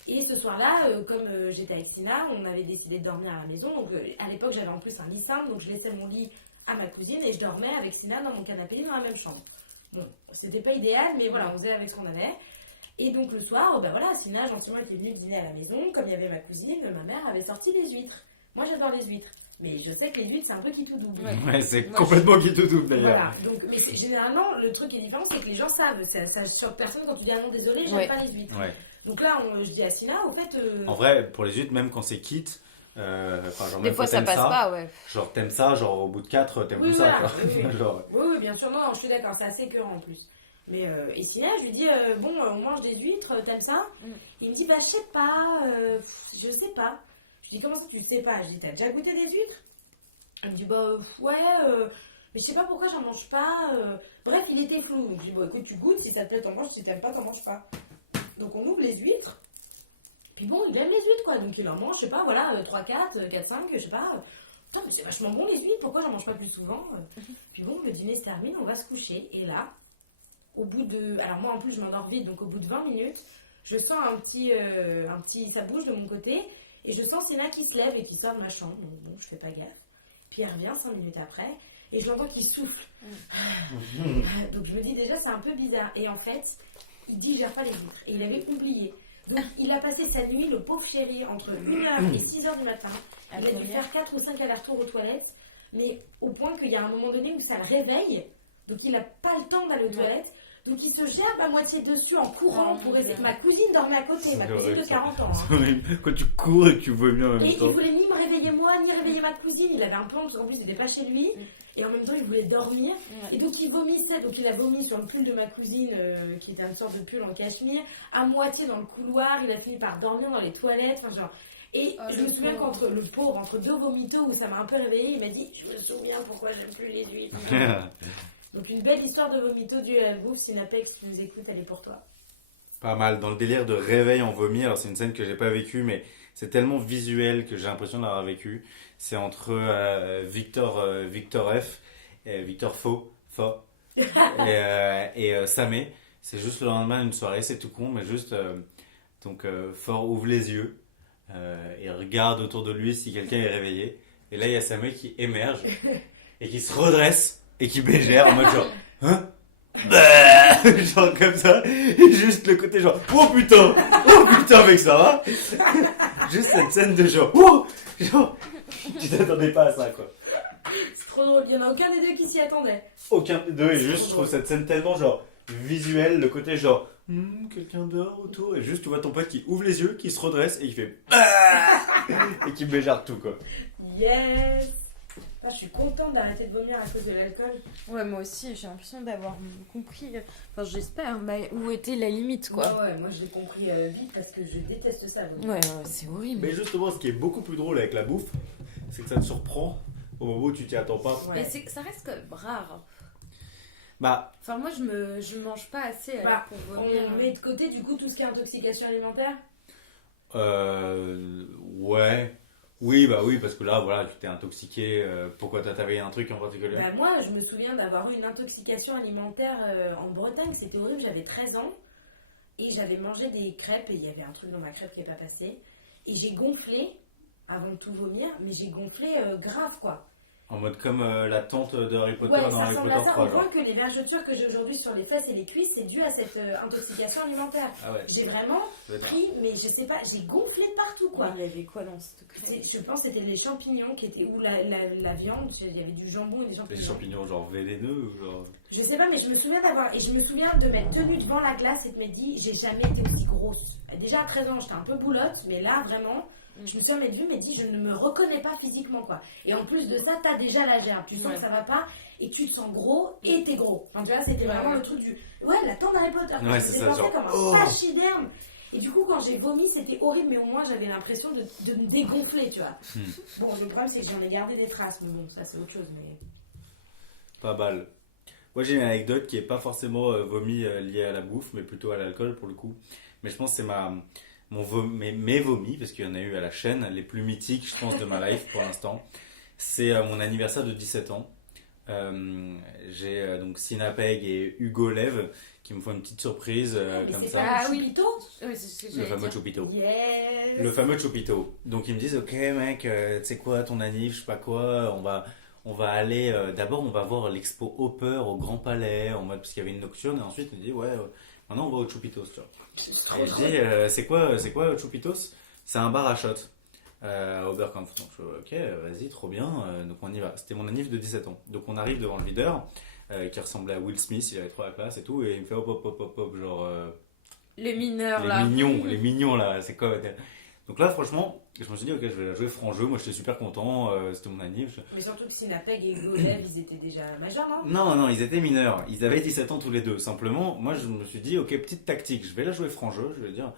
Et ce soir-là, comme j'étais avec Sina, on avait décidé de dormir à la maison. Donc à l'époque, j'avais en plus un lit simple, donc je laissais mon lit à ma cousine et je dormais avec Sina dans mon canapé lit dans la même chambre. Bon, c'était pas idéal, mais voilà, on faisait avec ce qu'on avait. Et donc le soir, ben voilà, Sina gentiment était venue dîner à la maison. Comme il y avait ma cousine, ma mère avait sorti les huîtres. Moi j'adore les huîtres, mais je sais que les huîtres c'est un peu qui tout double. Ouais. Ouais, c'est Moi, complètement qui te double d'ailleurs. Voilà, donc, mais généralement le truc qui est différent c'est que les gens savent, ça choque personne quand tu dis ah non désolé, j'aime Ouais. pas les huîtres. Ouais. Donc là je dis à Sina, au fait. En vrai, pour les huîtres, même quand c'est quitte, genre, Des même fois quand ça t'aimes passe pas, ouais. Genre, t'aimes ça, genre au bout de 4, t'aimes Oui, plus ça, voilà, quoi. oui. Genre, Oui, oui, bien sûr, non, je suis d'accord, c'est assez écœurant en plus. Mais et Sina, je lui dis bon, on mange des huîtres, t'aimes ça? Il me dit bah je sais pas, je sais pas. Je lui dis comment ça tu sais pas? Je lui dis t'as déjà goûté des huîtres? Elle me dit bah ouais, mais je sais pas pourquoi j'en mange pas. Bref, il était flou. Donc je lui dis bon écoute tu goûtes, si ça te plaît t'en manges, si t'aimes pas t'en manges pas. Donc on ouvre les huîtres. Puis bon, il aime les huîtres quoi, donc il en mange, je sais pas, voilà, 3, 4, 4, 5, je sais pas. Putain, mais c'est vachement bon les huîtres, pourquoi j'en mange pas plus souvent? Puis bon, le dîner se termine, on va se coucher, et là, au bout de. Alors moi en plus je m'endors vite, donc au bout de 20 minutes, je sens un petit. Ça bouge de mon côté, et je sens Sina qui se lève et qui sort de ma chambre, donc bon, je fais pas gaffe. Puis elle revient 5 minutes après, et je l'entends qui souffle. Donc je me dis déjà, c'est un peu bizarre. Et en fait, il digère pas les huîtres, et il avait oublié. Donc il a passé sa nuit, le pauvre chéri, entre 1h et 6h du matin. Il a dû faire 4 ou 5 allers-retours aux toilettes, mais au point qu'il y a un moment donné où ça le réveille, donc il n'a pas le temps d'aller aux toilettes. Donc il se gerbe à moitié dessus en courant pour essayer. Ma cousine dormait à côté, ma cousine de 40 ans. Hein. Quand tu cours et que tu vomis en même Et temps. il voulait ni me réveiller moi, ni réveiller ma cousine. Il avait un plan, parce qu'en plus il n'était pas chez lui. Et en même temps il voulait dormir. Et donc il vomissait. Donc il a vomi sur le pull de ma cousine, qui était une sorte de pull en cachemire, à moitié dans le couloir. Il a fini par dormir dans les toilettes. Enfin, genre. Et je me souviens qu'entre le pauvre, entre deux vomitos où ça m'a un peu réveillée, il m'a dit je me souviens pourquoi j'aime plus les huîtres. Donc une belle histoire de vomito due à la bouffe. Sinapex, si tu nous écoutes, elle est pour toi. Pas mal, dans le délire de réveil en vomi. Alors c'est une scène que j'ai pas vécue, mais c'est tellement visuel que j'ai l'impression de l'avoir vécu. C'est entre Victor F, et Victor Faux, et Samé. C'est juste le lendemain d'une soirée, c'est tout con, mais juste Fort ouvre les yeux et regarde autour de lui si quelqu'un est réveillé. Et là il y a Samé qui émerge et qui se redresse et qui bégère en mode genre hein. Genre comme ça, et juste le côté genre oh putain mec ça va. Juste cette scène de genre oh, genre tu t'attendais pas à ça quoi. C'est trop drôle, il n'y en a aucun des deux qui s'y attendait. Aucun des deux, et juste je trouve cette scène tellement genre visuelle, le côté genre quelqu'un dort autour, et juste tu vois ton pote qui ouvre les yeux, qui se redresse et qui fait et qui béjarde tout quoi. Yes. Ah, je suis contente d'arrêter de vomir à cause de l'alcool. Ouais, moi aussi, j'ai l'impression d'avoir compris, enfin j'espère, où était la limite quoi. Ouais, moi je l'ai compris vite parce que je déteste ça. Donc. Ouais, c'est horrible. Mais justement, ce qui est beaucoup plus drôle avec la bouffe, c'est que ça te surprend au moment où tu t'y attends pas. Ouais. Mais ça reste quand même rare. Bah, Enfin, moi je mange pas assez pour vomir. On met de côté du coup tout ce qui est intoxication alimentaire. ouais. Oui, bah oui, parce que là, voilà, tu t'es intoxiqué. Pourquoi t'avais un truc en particulier? Bah, moi, je me souviens d'avoir eu une intoxication alimentaire en Bretagne. C'était horrible, j'avais 13 ans. Et j'avais mangé des crêpes et il y avait un truc dans ma crêpe qui n'est pas passé. Et j'ai gonflé, avant de tout vomir, mais j'ai gonflé grave quoi. En mode comme la tante de Harry Potter Ouais, dans ça Harry ressemble Potter à ça, 3, au point genre. que les vergetures que j'ai aujourd'hui sur les fesses et les cuisses, c'est dû à cette intoxication alimentaire. Ah ouais. J'ai vraiment pris, mais je sais pas, j'ai gonflé de partout quoi. Il y avait quoi dans cette crème? Je pense que c'était des champignons qui étaient, ou la viande, il y avait du jambon et des champignons. Les champignons genre vénéneux ou genre... Je sais pas, mais je me souviens d'avoir, et je me souviens de m'être tenue devant la glace et de m'être dit, j'ai jamais été aussi grosse. Déjà à 13 ans, j'étais un peu boulotte, mais là vraiment... Je me suis jamais vue, mais dit, je ne me reconnais pas physiquement, quoi. Et en plus de ça, t'as déjà la gerbe. Tu sens que ça va pas, et tu te sens gros, et t'es gros. Enfin, tu vois, c'était vraiment le truc du... Ouais, la tante d'Harry Potter. Ouais, c'est ça, genre... comme un pachyderme. Et du coup, quand j'ai vomi, c'était horrible, mais au moins, j'avais l'impression de me dégonfler, tu vois. Bon, le problème, c'est que j'en ai gardé des traces, mais bon, ça, c'est autre chose, mais... Pas mal. Moi, j'ai une anecdote qui est pas forcément vomi liée à la bouffe, mais plutôt à l'alcool, pour le coup. Mais je pense que c'est mes vomis, parce qu'il y en a eu à la chaîne, les plus mythiques, je pense, de ma life pour l'instant. C'est mon anniversaire de 17 ans. J'ai donc Sinapeg et Hugo Lève qui me font une petite surprise comme ça. Ah oui, Chupito. Oui, c'est ce que Le j'allais fameux dire. Chupito. Yes. Le fameux Chupito. Donc ils me disent, ok mec, tu sais quoi, ton anniv, je sais pas quoi, on va aller, d'abord on va voir l'expo Hopper au Grand Palais, en mode, parce qu'il y avait une nocturne, et ensuite on dit, ouais, maintenant on va au Chupitos, tu vois. Et je dis, c'est quoi Chupitos? C'est un bar à shot. Oberkampf. Donc, ok, vas-y, trop bien. Donc, on y va. C'était mon anniv de 17 ans. Donc, on arrive devant le videur, qui ressemblait à Will Smith, il avait trop la classe et tout. Et il me fait hop, hop, hop, hop, hop, genre. Les mineurs là. Les mignons là, c'est quoi? Donc là, franchement, je me suis dit, ok, je vais la jouer franc jeu. Moi, j'étais super content. C'était mon anniv. Mais surtout que Sinapeg et Golev, ils étaient déjà majeurs, non? Non, ils étaient mineurs. Ils avaient 17 ans tous les deux. Simplement, moi, je me suis dit, ok, petite tactique. Je vais la jouer franc jeu. Je vais dire.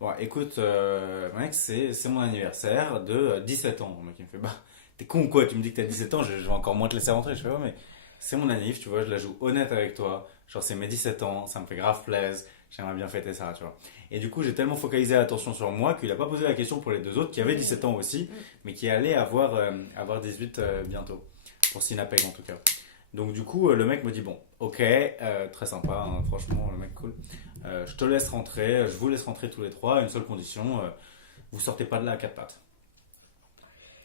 Bon, écoute, mec, c'est mon anniversaire de 17 ans. Le mec, il me fait, bah, t'es con ou quoi? Tu me dis que t'as 17 ans, je vais encore moins te laisser rentrer. Je fais, ouais, mais c'est mon anniv, tu vois, je la joue honnête avec toi. Genre, c'est mes 17 ans, ça me fait grave plaisir. J'aimerais bien fêter ça, tu vois. Et du coup, j'ai tellement focalisé l'attention sur moi qu'il a pas posé la question pour les deux autres qui avaient 17 ans aussi, mais qui allaient avoir 18 bientôt. Pour Sinapeg, en tout cas. Donc, du coup, le mec me dit, bon, ok, très sympa, hein, franchement, le mec cool. Je te laisse rentrer, je vous laisse rentrer tous les trois, à une seule condition, vous sortez pas de là à quatre pattes.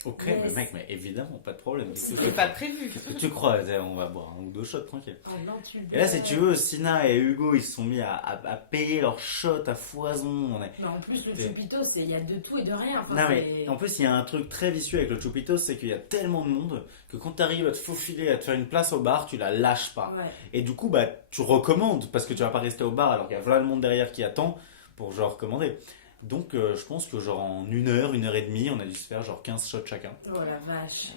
Au crème, Yes. mec, mais évidemment, pas de problème. C'était pas prévu. Qu'est-ce que tu crois? On va boire un ou deux shots, tranquille. Oh non, tu le Et là, si dis. tu veux, Sina et Hugo, ils se sont mis à payer leurs shots à foison. Mais en plus, le C'est- chupito, il y a de tout et de rien. Enfin, Non, mais c'est- en plus, il y a un truc très vicieux avec le Chupitos, c'est qu'il y a tellement de monde que quand tu arrives à te faufiler, à te faire une place au bar, tu la lâches pas. Ouais. Et du coup, bah, tu recommandes parce que tu vas pas rester au bar alors qu'il y a plein de monde derrière qui attend pour genre commander. Donc, je pense que genre en 1 heure et demie, on a dû se faire genre 15 shots chacun. Oh la vache.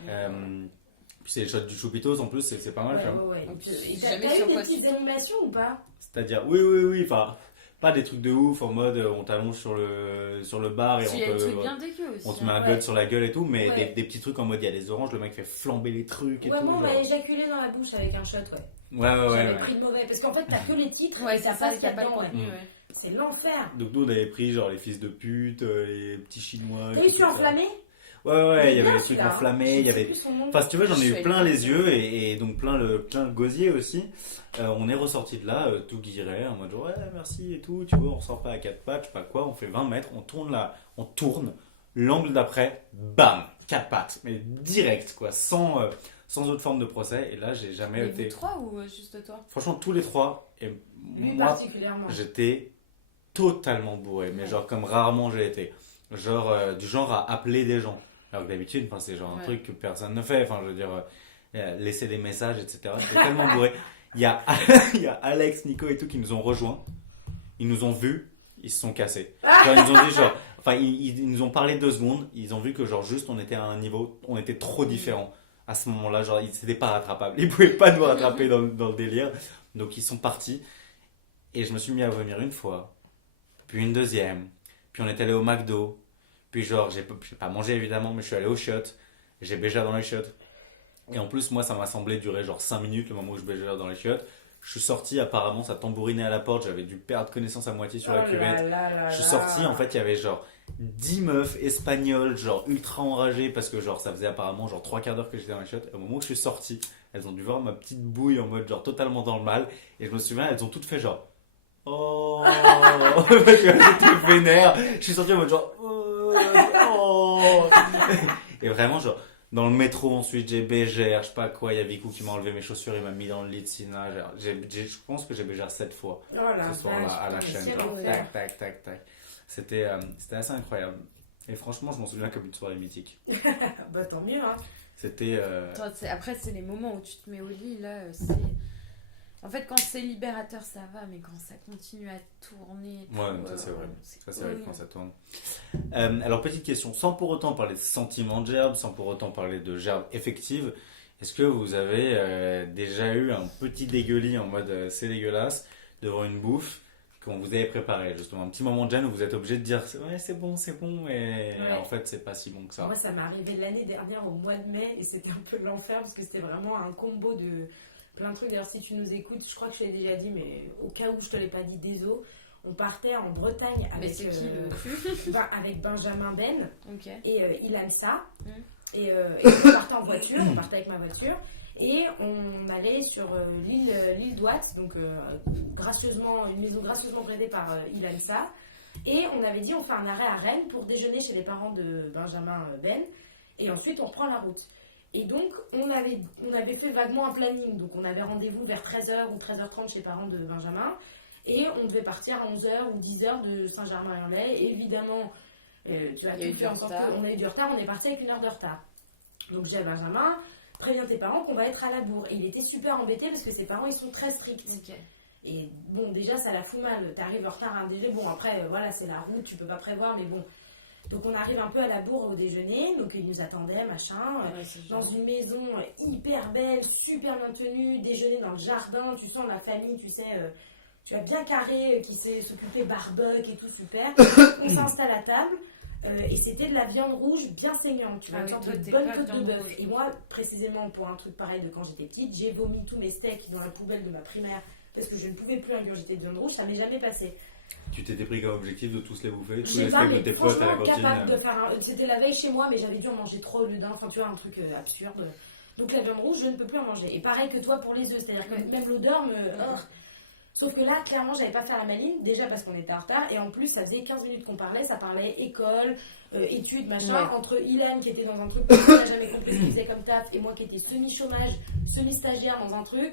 Puis c'est les shots du Chupitos en plus, c'est pas mal, Ouais, tu vois. ouais, ouais. Donc, Et jamais t'as sur eu des quoi petites animations ou pas? C'est-à-dire, oui, enfin, pas des trucs de ouf en mode on t'allonge sur le bar et Il y a des trucs on bien dégueux aussi. te hein. met un Ouais. god sur la gueule et tout, mais Ouais. des petits trucs en mode il y a des oranges, le mec fait flamber les trucs et Ouais, tout. moi, on m'a genre. éjaculé dans la bouche avec un shot, ouais. Ouais. J'avais pris de mauvais. Parce qu'en fait, t'as que les titres Ouais, et ça c'est ça, passe il n'y a pas le là-dedans, contenu. ouais. Ouais. C'est l'enfer. Donc nous on avait pris genre les fils de pute, les petits chinois. T'as tout eu tu ça. enflammé? Ouais, il y avait bien, des trucs celui-là. enflammés, il y avait. Je sais plus son nom. Enfin, si tu veux, j'en ai Je eu suis plein allée les yeux et donc plein le gosier aussi. On est ressorti de là, tout guiré, en mode genre, ouais, merci et tout. Tu vois, on sort pas à 4 pattes, je sais pas quoi, on fait 20 mètres, on tourne, l'angle d'après, bam, 4 pattes, mais direct quoi, sans autre forme de procès. Et là, j'ai jamais Et été. vous trois ou juste toi? Franchement, tous les trois, et Lui moi, particulièrement. j'étais totalement bourré, mais genre comme rarement j'ai été. Genre, du genre à appeler des gens. Alors que d'habitude, enfin, c'est genre un Ouais. truc que personne ne fait. Enfin, je veux dire, laisser des messages, etc. J'étais tellement bourré. Il y a, il y a Alex, Nico et tout qui nous ont rejoints. Ils nous ont vus, ils se sont cassés. Genre, ils nous ont dit, genre, enfin, ils nous ont parlé 2 secondes. Ils ont vu que, genre, juste, on était à un niveau, on était trop différents. À ce moment-là, genre, c'était pas rattrapable. Ils pouvaient pas nous rattraper dans le délire. Donc, ils sont partis. Et je me suis mis à vomir une fois, puis une deuxième, puis on est allé au McDo, puis genre, j'ai pas mangé évidemment, mais je suis allé aux chiottes, j'ai béja dans les chiottes. Et en plus, moi, ça m'a semblé durer genre 5 minutes le moment où je béja dans les chiottes. Je suis sorti, apparemment, ça tambourinait à la porte, j'avais dû perdre connaissance à moitié sur la cuvette. Je suis sorti, en fait, il y avait genre 10 meufs espagnoles, genre ultra enragées, parce que genre ça faisait apparemment genre 3 quarts d'heure que j'étais dans les chiottes. Et au moment où je suis sorti, elles ont dû voir ma petite bouille en mode genre totalement dans le mal. Et je me souviens, elles ont toutes fait genre oh, parce qu'elles étaient vénères. Je suis sorti en mode genre oh. Et vraiment, genre, dans le métro, ensuite, j'ai bégère, je sais pas quoi. Il y a Vicou qui m'a enlevé mes chaussures, il m'a mis dans le lit de Sina. Genre, je pense que j'ai bégère 7 fois Oh la ce soir-là à la vache, chaîne. quel Genre, enfer. tac. C'était assez incroyable. Et franchement, je m'en souviens comme une soirée mythique. Bah tant mieux, hein. C'était. Toi, après, c'est les moments où tu te mets au lit, là, c'est... En fait, quand c'est libérateur, ça va, mais quand ça continue à tourner... et Ouais, tout, ça c'est vrai. Ça c'est vrai horrible. quand ça tourne. Alors, petite question, sans pour autant parler de sentiments de gerbe, sans pour autant parler de gerbe effective, est-ce que vous avez déjà eu un petit dégueulis en mode c'est dégueulasse devant une bouffe qu'on vous avait préparée, justement un petit moment de gêne où vous êtes obligé de dire ouais c'est bon, et Ouais. en fait c'est pas si bon que ça. Moi, ça m'est arrivé l'année dernière au mois de mai et c'était un peu l'enfer parce que c'était vraiment un combo de plein de trucs. D'ailleurs, si tu nous écoutes, je crois que je t'ai déjà dit, mais au cas où je te l'ai pas dit, désolé. On partait en Bretagne Mais avec, c'est qui le... avec Benjamin Ben Ok. et Ilansa. Mm. Et on partait en voiture, on partait avec ma voiture. Et on allait sur l'île d'Ouat, donc gracieusement, une maison gracieusement prêtée par Ilansa. Et on avait dit on fait un arrêt à Rennes pour déjeuner chez les parents de Benjamin Ben. Et ensuite on reprend la route. Et donc on avait fait vaguement un planning. Donc on avait rendez-vous vers 13h ou 13h30 chez les parents de Benjamin. Et on devait partir à 11h ou 10h de Saint-Germain-en-Laye. Et évidemment, tu as Il y a eu tout du fait en sorte retard. qu'on a eu du retard. On est parti avec 1 heure de retard. Donc j'ai Benjamin, préviens tes parents qu'on va être à la bourre. Et il était super embêté parce que ses parents ils sont très stricts. Ok. Et bon, déjà ça la fout mal. T'arrives en retard à un déjeuner. Bon, après, voilà, c'est la route, tu peux pas prévoir, mais bon. Donc on arrive un peu à la bourre au déjeuner. Donc ils nous attendaient, machin. Ouais, c'est Dans genre- une maison hyper belle, super bien tenue, déjeuner dans le jardin, tu sens la famille, tu sais, tu as bien carré, qui sait s'occuper barbecue et tout, super. On s'installe à table, et c'était de la viande rouge bien saignante, tu vois, Ah une oui, sorte toi, de t'es bonne pas côte de viande bœuf. rouge. Et moi, précisément pour un truc pareil de quand j'étais petite, j'ai vomi tous mes steaks dans la poubelle de ma primaire parce que je ne pouvais plus ingurgiter de viande rouge, ça m'est jamais passé. Tu t'étais pris comme objectif de tous les bouffer, tous J'ai les pas, steaks de mais tes potes à la franchement cantine. capable de faire un... C'était la veille chez moi, mais j'avais dû en manger trop au lieu d'un, enfin tu vois, un truc absurde. Donc la viande rouge, je ne peux plus en manger. Et pareil que toi pour les œufs, c'est-à-dire que même l'odeur me... Sauf que là, clairement, j'avais pas fait la maline, déjà parce qu'on était en retard, et en plus, ça faisait 15 minutes qu'on parlait, ça parlait école, études, machin, Ouais. entre Ilan qui était dans un truc qui n'a jamais compris ce qu'il faisait comme taf, et moi qui étais semi-chômage, semi-stagiaire dans un truc.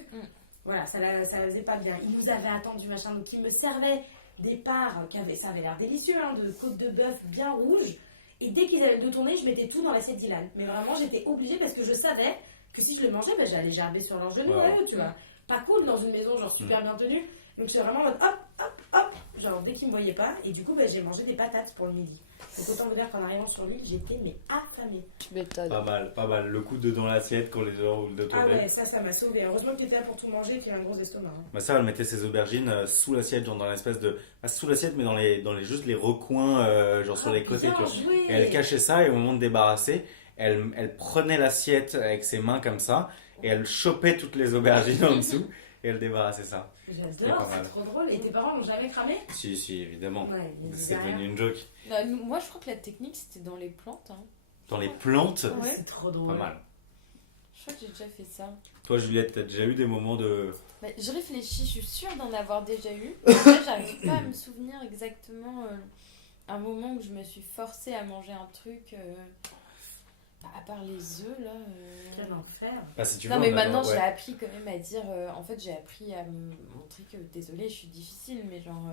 Voilà, ça la faisait pas bien. Il nous avait attendu, machin, donc il me servait des parts, ça avait l'air délicieux, hein, de côte de bœuf bien rouge, et dès qu'ils avaient le dos tourné, je mettais tout dans l'assiette d'Ilan. Mais vraiment, j'étais obligée parce que je savais que si je le mangeais, ben, j'allais gerber sur leurs genoux, Ouais. tu vois. Pas cool dans une maison genre super bien tenue. Donc j'étais vraiment en mode hop, hop, hop, genre dès qu'ils me voyaient pas. Et du coup, ben, j'ai mangé des patates pour le midi. Donc autant vous dire qu'en arrivant sur l'île, j'étais mais affamée. Tu m'étonnes. Pas mal. Le coup de dans l'assiette quand les gens roulent de Ah tourner. ouais, ça m'a sauvé. Heureusement que tu étais là pour tout manger et qu'il y a un gros estomac. Hein. Mais ça, elle mettait ses aubergines sous l'assiette, genre dans l'espèce de. Pas sous l'assiette, mais dans les juste les recoins, genre sur Ah, les côtés, bien tu vois. joué. Et elle cachait ça, et au moment de débarrasser, elle prenait l'assiette avec ses mains comme ça, et elle chopait toutes les aubergines en dessous, et elle débarrassait ça. J'adore, pas mal. c'est trop drôle. Et tes parents n'ont jamais cramé? Si, évidemment. Ouais, ils disaient C'est rien. devenu une joke. Moi, je crois que la technique, c'était dans les plantes. Hein. Dans les plantes, Ouais. C'est trop drôle. pas mal. Je crois que j'ai déjà fait ça. Toi, Juliette, t'as déjà eu des moments de. Mais je réfléchis, je suis sûre d'en avoir déjà eu. Après, j'arrive pas à me souvenir exactement un moment où je me suis forcée à manger un truc. À part les œufs, là. Quel enfer. Ah, si tu Non, veux, mais on a- maintenant, ouais. j'ai appris quand même à dire. En fait, j'ai appris à me montrer que désolée, je suis difficile, mais genre,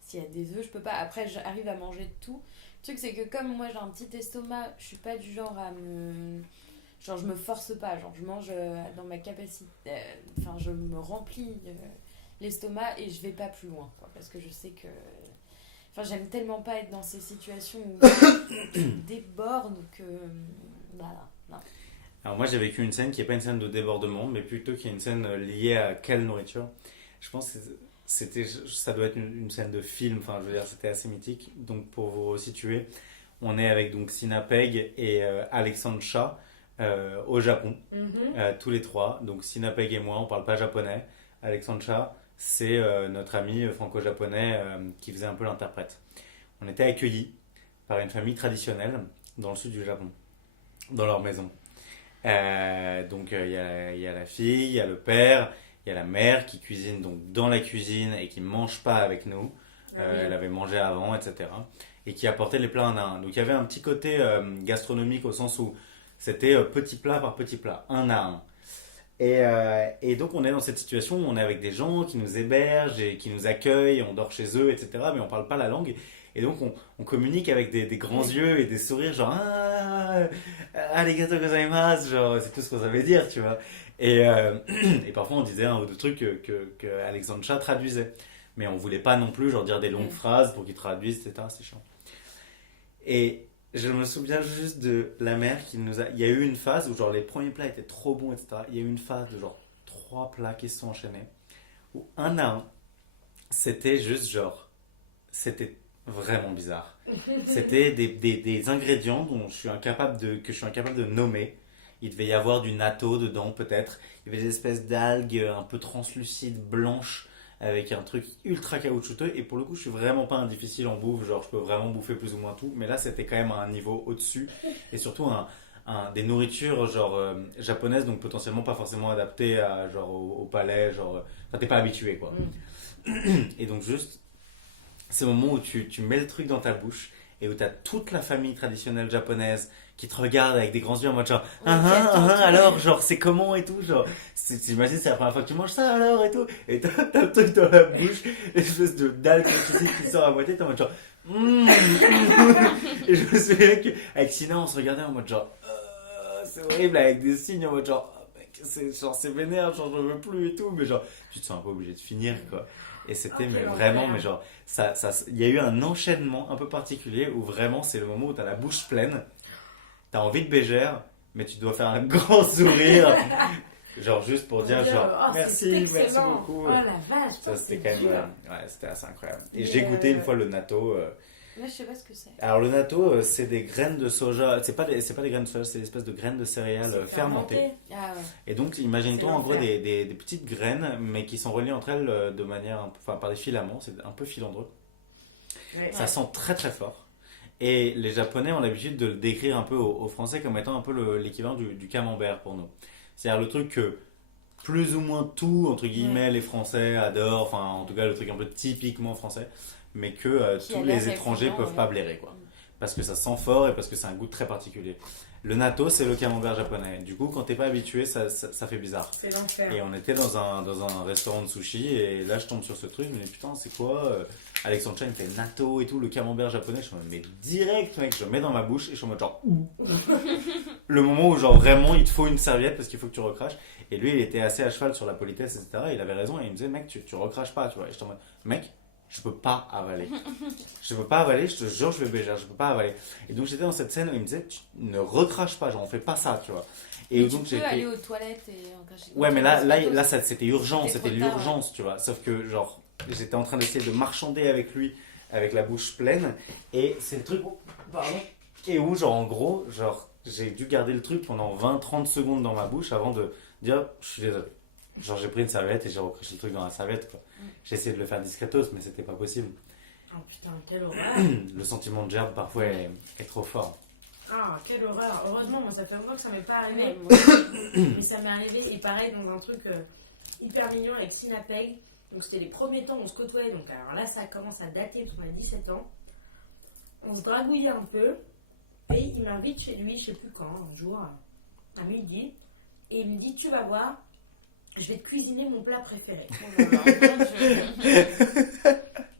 s'il y a des œufs, je peux pas. Après, j'arrive à manger tout. Le truc, c'est que comme moi, j'ai un petit estomac, je suis pas du genre à me. Genre, je me force pas. Genre, je mange dans ma capacité. Enfin, je me remplis l'estomac et je vais pas plus loin, quoi. Parce que je sais que. Enfin, j'aime tellement pas être dans ces situations où tu débordes que. Voilà. Non. Alors moi j'ai vécu une scène qui n'est pas une scène de débordement, mais plutôt qui est une scène liée à quelle nourriture. Je pense que ça doit être une scène de film, enfin je veux dire c'était assez mythique. Donc pour vous situer, on est avec donc Sina Peg et Alexandre Cha au Japon, tous les trois. Donc Sina Peg et moi, on parle pas japonais. Alexandre Cha, c'est notre ami franco-japonais qui faisait un peu l'interprète. On était accueillis par une famille traditionnelle dans le sud du Japon, dans leur maison. Donc il y a la fille, il y a le père, il y a la mère qui cuisine donc dans la cuisine et qui mange pas avec nous. Elle avait mangé avant, etc. Et qui apportait les plats un à un. Donc il y avait un petit côté gastronomique au sens où c'était petit plat par petit plat, un à un. Et donc on est dans cette situation où on est avec des gens qui nous hébergent et qui nous accueillent, on dort chez eux, etc. Mais on parle pas la langue. Et donc on communique avec des grands yeux et des sourires genre arigatou gozaimasu, genre c'est tout ce qu'on savait dire, tu vois. Et parfois on disait un ou deux trucs que Alexandre Cha traduisait. Mais on voulait pas non plus genre dire des longues phrases pour qu'il traduise, etc. C'est chiant. Et je me souviens juste de la mère qui nous a... Il y a eu une phase où genre les premiers plats étaient trop bons, etc. Il y a eu une phase de genre 3 plats qui se sont enchaînés. Où un à un, c'était juste genre... C'était vraiment bizarre. C'était des ingrédients que je suis incapable de nommer. Il devait y avoir du natto dedans peut-être. Il y avait des espèces d'algues un peu translucides, blanches, avec un truc ultra caoutchouteux. Et pour le coup, je suis vraiment pas un difficile en bouffe. Genre, je peux vraiment bouffer plus ou moins tout. Mais là, c'était quand même à un niveau au-dessus. Et surtout, des nourritures genre japonaises, donc potentiellement pas forcément adaptées à, genre, au palais. Genre, enfin, t'es pas habitué, quoi. Et donc, juste, ces moments où tu mets le truc dans ta bouche et où t'as toute la famille traditionnelle japonaise qui te regarde avec des grands yeux en mode genre alors genre c'est comment et tout genre j'imagine c'est la première fois que tu manges ça alors et tout et t'as le truc dans la bouche l'espèce de dalle qui sort à moitié t'es en mode genre et je me souviens qu'avec Sina on se regardait en mode genre c'est horrible avec des signes en mode genre mec, c'est vénère genre je veux plus et tout mais genre tu te sens un peu obligé de finir quoi. Et c'était mais vraiment mais genre il y a eu un enchaînement un peu particulier où vraiment c'est le moment où t'as la bouche pleine, t'as envie de bégère mais tu dois faire un grand sourire genre juste pour dire genre merci beaucoup. Oh la vache, ça c'était quand même ouais c'était assez incroyable. Et Mais j'ai goûté une fois le natto. Là, je sais pas ce que c'est. Alors le natto c'est des graines de soja, c'est pas des graines de soja, c'est des espèces de graines de céréales fermentées. Ah ouais. Et donc, imagine-toi C'est en gros l'enfer. des petites graines, mais qui sont reliées entre elles de manière, enfin par des filaments, c'est un peu filandreux. Ouais. Ça sent très très fort. Et les Japonais ont l'habitude de le décrire un peu aux Français comme étant un peu l'équivalent du camembert pour nous. C'est-à-dire le truc que plus ou moins tout, entre guillemets, les Français adorent, enfin en tout cas le truc un peu typiquement français, mais que Qui a tous l'air les étrangers répondant, peuvent pas blairer, quoi. Parce que ça sent fort et parce que c'est un goût très particulier. Le natto, c'est le camembert japonais. Du coup, quand t'es pas habitué, ça fait bizarre. C'est l'enfer. Et on était dans un restaurant de sushi et là je tombe sur ce truc, je me dis putain c'est quoi Alexandre Chan il fait natto et tout, le camembert japonais, je me dis mais direct mec, je le mets dans ma bouche et je suis en mode genre le moment où genre vraiment il te faut une serviette parce qu'il faut que tu recraches. Et lui il était assez à cheval sur la politesse etc. Il avait raison et il me disait mec tu recraches pas tu vois. Et j'étais en mode mec je peux pas avaler. Je peux pas avaler, je te jure je vais bégère, je peux pas avaler. Et donc j'étais dans cette scène où il me disait tu ne recraches pas, genre on fait pas ça tu vois. Et Mais donc tu peux aller aux toilettes et en cracher. ouais, mais là c'était urgent, C'était c'était trop tard, l'urgence, tu vois. Sauf que, genre, j'étais en train d'essayer de marchander avec lui, avec la bouche pleine, et c'est le truc où, pardon, et où, genre, en gros, genre, j'ai dû garder le truc pendant 20-30 secondes dans ma bouche avant de dire, je suis désolé. Genre, j'ai pris une serviette et j'ai recraché le truc dans la serviette, quoi. J'ai essayé de le faire discretos, mais c'était pas possible. Oh putain, quelle horreur. Le sentiment de gerbe, parfois, est trop fort. Ah, quelle horreur. Heureusement, moi, ça fait longtemps que ça m'est pas arrivé. Ouais, moi, Mais ça m'est arrivé, et pareil, dans un truc hyper mignon avec Sinapeg. Donc, c'était les premiers temps où on se côtoyait. Donc, alors là, ça commence à dater, parce qu'on a 17 ans. On se dragouillait un peu. Et il m'invite chez lui, je sais plus quand, un jour, à midi. Et il me dit, tu vas voir, je vais te cuisiner mon plat préféré.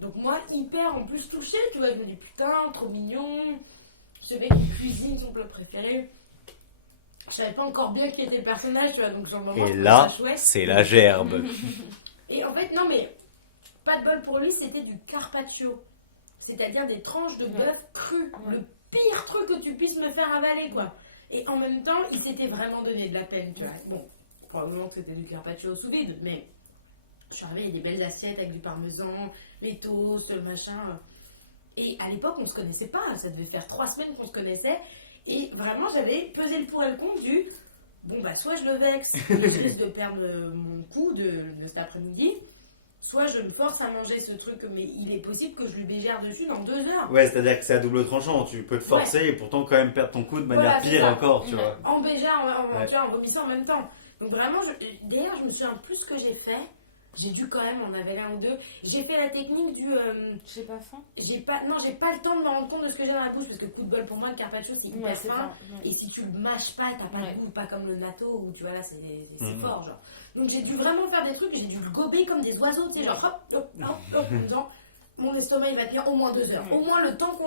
Donc, moi, hyper en plus touchée, tu vois. Je me dis, putain, trop mignon. Ce mec qui cuisine son plat préféré. Je savais pas encore bien qui était le personnage, tu vois, donc genre le moment, Et je trouvais là, ça chouette. c'est la gerbe. Et en fait, non mais, pas de bol pour lui, c'était du carpaccio. C'est-à-dire des tranches de bœuf cru. Ouais. Le pire truc que tu puisses me faire avaler, quoi. Et en même temps, il s'était vraiment donné de la peine, tu vois. Bon, probablement que c'était du carpaccio sous vide, mais je suis arrivée, il y a des belles assiettes avec du parmesan, les toasts, le machin. Et à l'époque, on se connaissait pas. Ça devait faire 3 semaines qu'on se connaissait. Et vraiment, j'avais pesé le pour et le contre du bon, bah, soit je le vexe et je risque de perdre mon coup de cet après-midi, soit je me force à manger ce truc, mais il est possible que je lui bégère dessus dans 2 heures. Ouais, c'est-à-dire que c'est à double tranchant, tu peux te forcer et pourtant quand même perdre ton coup de manière Voilà, c'est pire ça. encore, tu vois. En bégère, Ouais. tu vois, en vomissant en même temps. Donc vraiment, d'ailleurs, je me souviens plus ce que j'ai fait. J'ai dû quand même en avaler un ou deux. J'ai fait la technique du. j'ai pas faim. J'ai pas le temps de me rendre compte de ce que j'ai dans la bouche parce que coup de bol pour moi, le carpaccio c'est hyper c'est fin. ça. Ouais. Et si tu le mâches pas, t'as pas Ouais. le goût, pas comme le natto où tu vois là c'est Mhm. fort genre. Donc j'ai dû vraiment faire des trucs, j'ai dû le gober comme des oiseaux, tu sais, genre hop, hop, hop, hop, en disant mon estomac il va tenir au moins 2 heures, au moins le temps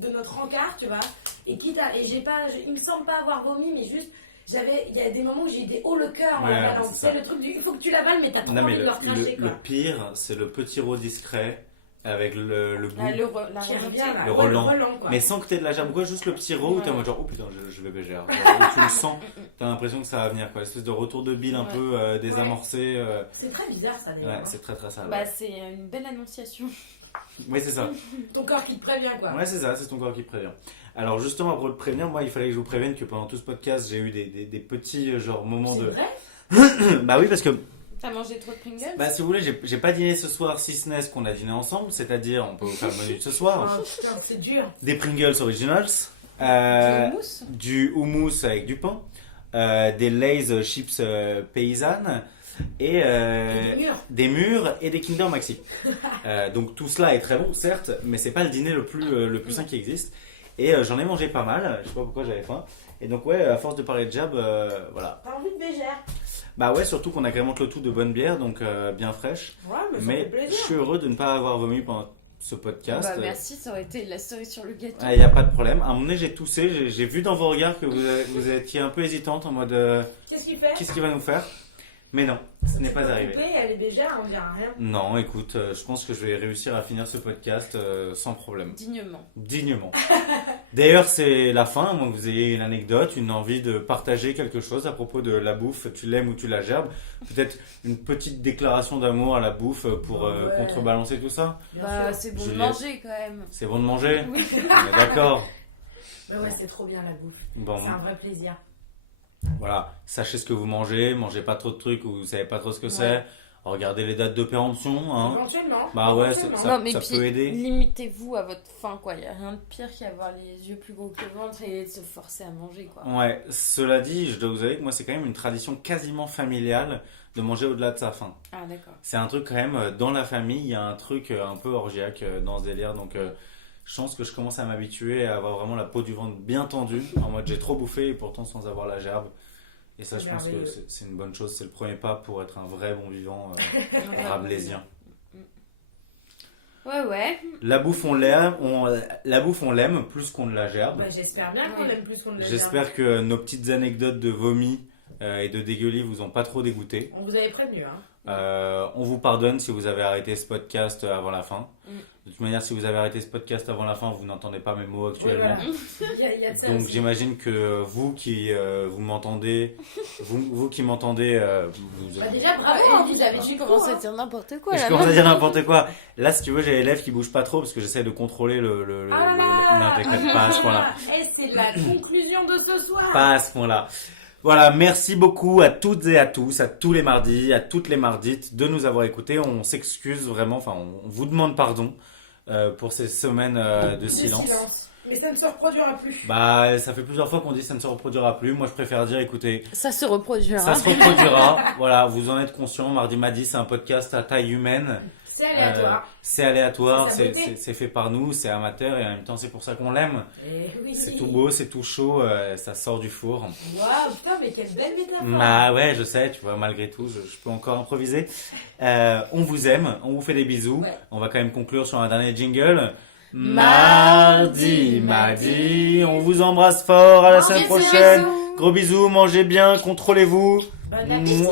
de notre encart, tu vois. Et quitte à, et il me semble pas avoir vomi, mais juste. Il y a des moments où j'ai eu des hauts le cœur en Ouais, avalant. c'est C'est ça. le truc du il faut que tu l'avales, mais t'as trop Non, mais envie de le recracher le quoi. pire, c'est le petit rot discret avec le goût. Ah, la Qui remontée. revient là, Le ouais, Roland. quoi. Mais sans que t'aies de la gerbe, quoi, juste le petit rot où t'es en Ouais. mode genre, oh putain, je vais bégère. Où tu le sens, t'as l'impression que ça va venir, quoi. Espèce de retour de bile un Ouais. peu désamorcé. C'est très bizarre ça d'ailleurs. Ouais, hein. c'est très très sale. Bah, c'est une belle annonciation. Oui, c'est ça. Ton corps qui te prévient quoi. Ouais, c'est ça, c'est ton corps qui prévient. Alors, justement, pour te prévenir, moi, il fallait que je vous prévienne que pendant tout ce podcast, j'ai eu des petits genre moments C'est de. vrai. Bah oui, parce que. T'as mangé trop de Pringles? Bah, si vous voulez, j'ai pas dîné ce soir, si ce n'est ce qu'on a dîné ensemble, c'est-à-dire, on peut vous faire le menu de ce soir. Oh putain, c'est dur. Des Pringles Originals, Du houmous? du houmous avec du pain, des Lay's chips paysannes et des mûres et des Kinder Maxi. Donc tout cela est très bon, certes, mais c'est pas le dîner le plus sain qui existe. Et j'en ai mangé pas mal, je sais pas pourquoi j'avais faim. Et donc ouais, à force de parler de jab, voilà. T'as envie de bégère. Bah ouais, surtout qu'on agrémente le tout de bonne bière, donc bien fraîche. Ouais, mais ça fait Mais je plaisir. suis heureux de ne pas avoir vomi pendant ce podcast. Bah, merci, ça aurait été la cerise sur le gâteau. Il n'y a pas de problème. À un moment donné, j'ai toussé. J'ai vu dans vos regards que vous étiez un peu hésitante en mode Qu'est-ce qu'il fait? qu'est-ce qu'il va nous faire? Mais non, ce n'est Tu pas peux arrivé. couper, elle est bégère, on dira rien. Non, écoute, je pense que je vais réussir à finir ce podcast sans problème. Dignement. Dignement. D'ailleurs, c'est la fin. Moi, vous ayez une anecdote, une envie de partager quelque chose à propos de la bouffe, tu l'aimes ou tu la gerbes. Peut-être une petite déclaration d'amour à la bouffe pour Ouais. contrebalancer tout ça. Bien Bah, sûr. c'est bon de Juliette. manger quand même. C'est bon de manger? Oui. On est d'accord. Mais ouais, c'est trop bien la bouffe. Bon. C'est un vrai plaisir. Voilà, sachez ce que vous mangez pas trop de trucs où vous savez pas trop ce que Ouais. c'est. Regardez les dates de péremption, hein. Éventuellement. Bah ouais, éventuellement. ça- Non, mais puis, peut aider. limitez-vous à votre faim, quoi. Il n'y a rien de pire qu'avoir les yeux plus gros que le ventre et de se forcer à manger, quoi. Ouais, cela dit, je dois vous avouer que moi c'est quand même une tradition quasiment familiale de manger au-delà de sa faim. Ah, d'accord. C'est un truc quand même, dans la famille, il y a un truc un peu orgiaque dans ce délire. Donc je pense que je commence à m'habituer à avoir vraiment la peau du ventre bien tendue. En mode j'ai trop bouffé et pourtant sans avoir la gerbe. Et ça, je pense que c'est une bonne chose. C'est le premier pas pour être un vrai bon vivant rabelaisien. Ouais. La bouffe, on l'aime plus qu'on ne la gerbe. Bah, j'espère bien qu'on aime plus qu'on ne le J'espère que nos petites anecdotes de vomi et de dégueulis vous ont pas trop dégoûté. On vous avait prévenu, hein. On vous pardonne si vous avez arrêté ce podcast avant la fin. De toute manière, si vous avez arrêté ce podcast avant la fin, vous n'entendez pas mes mots actuellement. Oui, voilà. Il y a de ça Donc aussi. j'imagine que vous qui vous m'entendez, vous qui m'entendez, vous Bah, déjà, bravo, Ellie, j'avais Tu du commences coup, à hein. dire n'importe quoi je là. commence à dire n'importe quoi. Là, si tu veux, j'ai les lèvres qui bougent pas trop parce que j'essaie de contrôler non, t'inquiète pas à ce point-là. C'est la conclusion de ce soir. Pas à ce point-là. Voilà, merci beaucoup à toutes et à tous, à tous les mardis, à toutes les mardites de nous avoir écoutés. On s'excuse vraiment, enfin, on vous demande pardon pour ces semaines de silence. Mais ça ne se reproduira plus. Bah, ça fait plusieurs fois qu'on dit que ça ne se reproduira plus. Moi, je préfère dire, écoutez, Ça se reproduira. ça se reproduira. Voilà, vous en êtes conscients. Mardi Madi, c'est un podcast à taille humaine. C'est aléatoire. C'est aléatoire, C'est sa beauté. c'est fait par nous, c'est amateur et en même temps, c'est pour ça qu'on l'aime. Et oui. C'est tout beau, c'est tout chaud, ça sort du four. Waouh, putain, mais quelle belle métaphore. Bah ouais, je sais, tu vois, malgré tout, je peux encore improviser. On vous aime, on vous fait des bisous. Ouais. On va quand même conclure sur un dernier jingle. Mardi, Madi, on vous embrasse fort, à la semaine Bisous, prochaine. bisous. Gros bisous, mangez bien, contrôlez-vous. Bon appétit.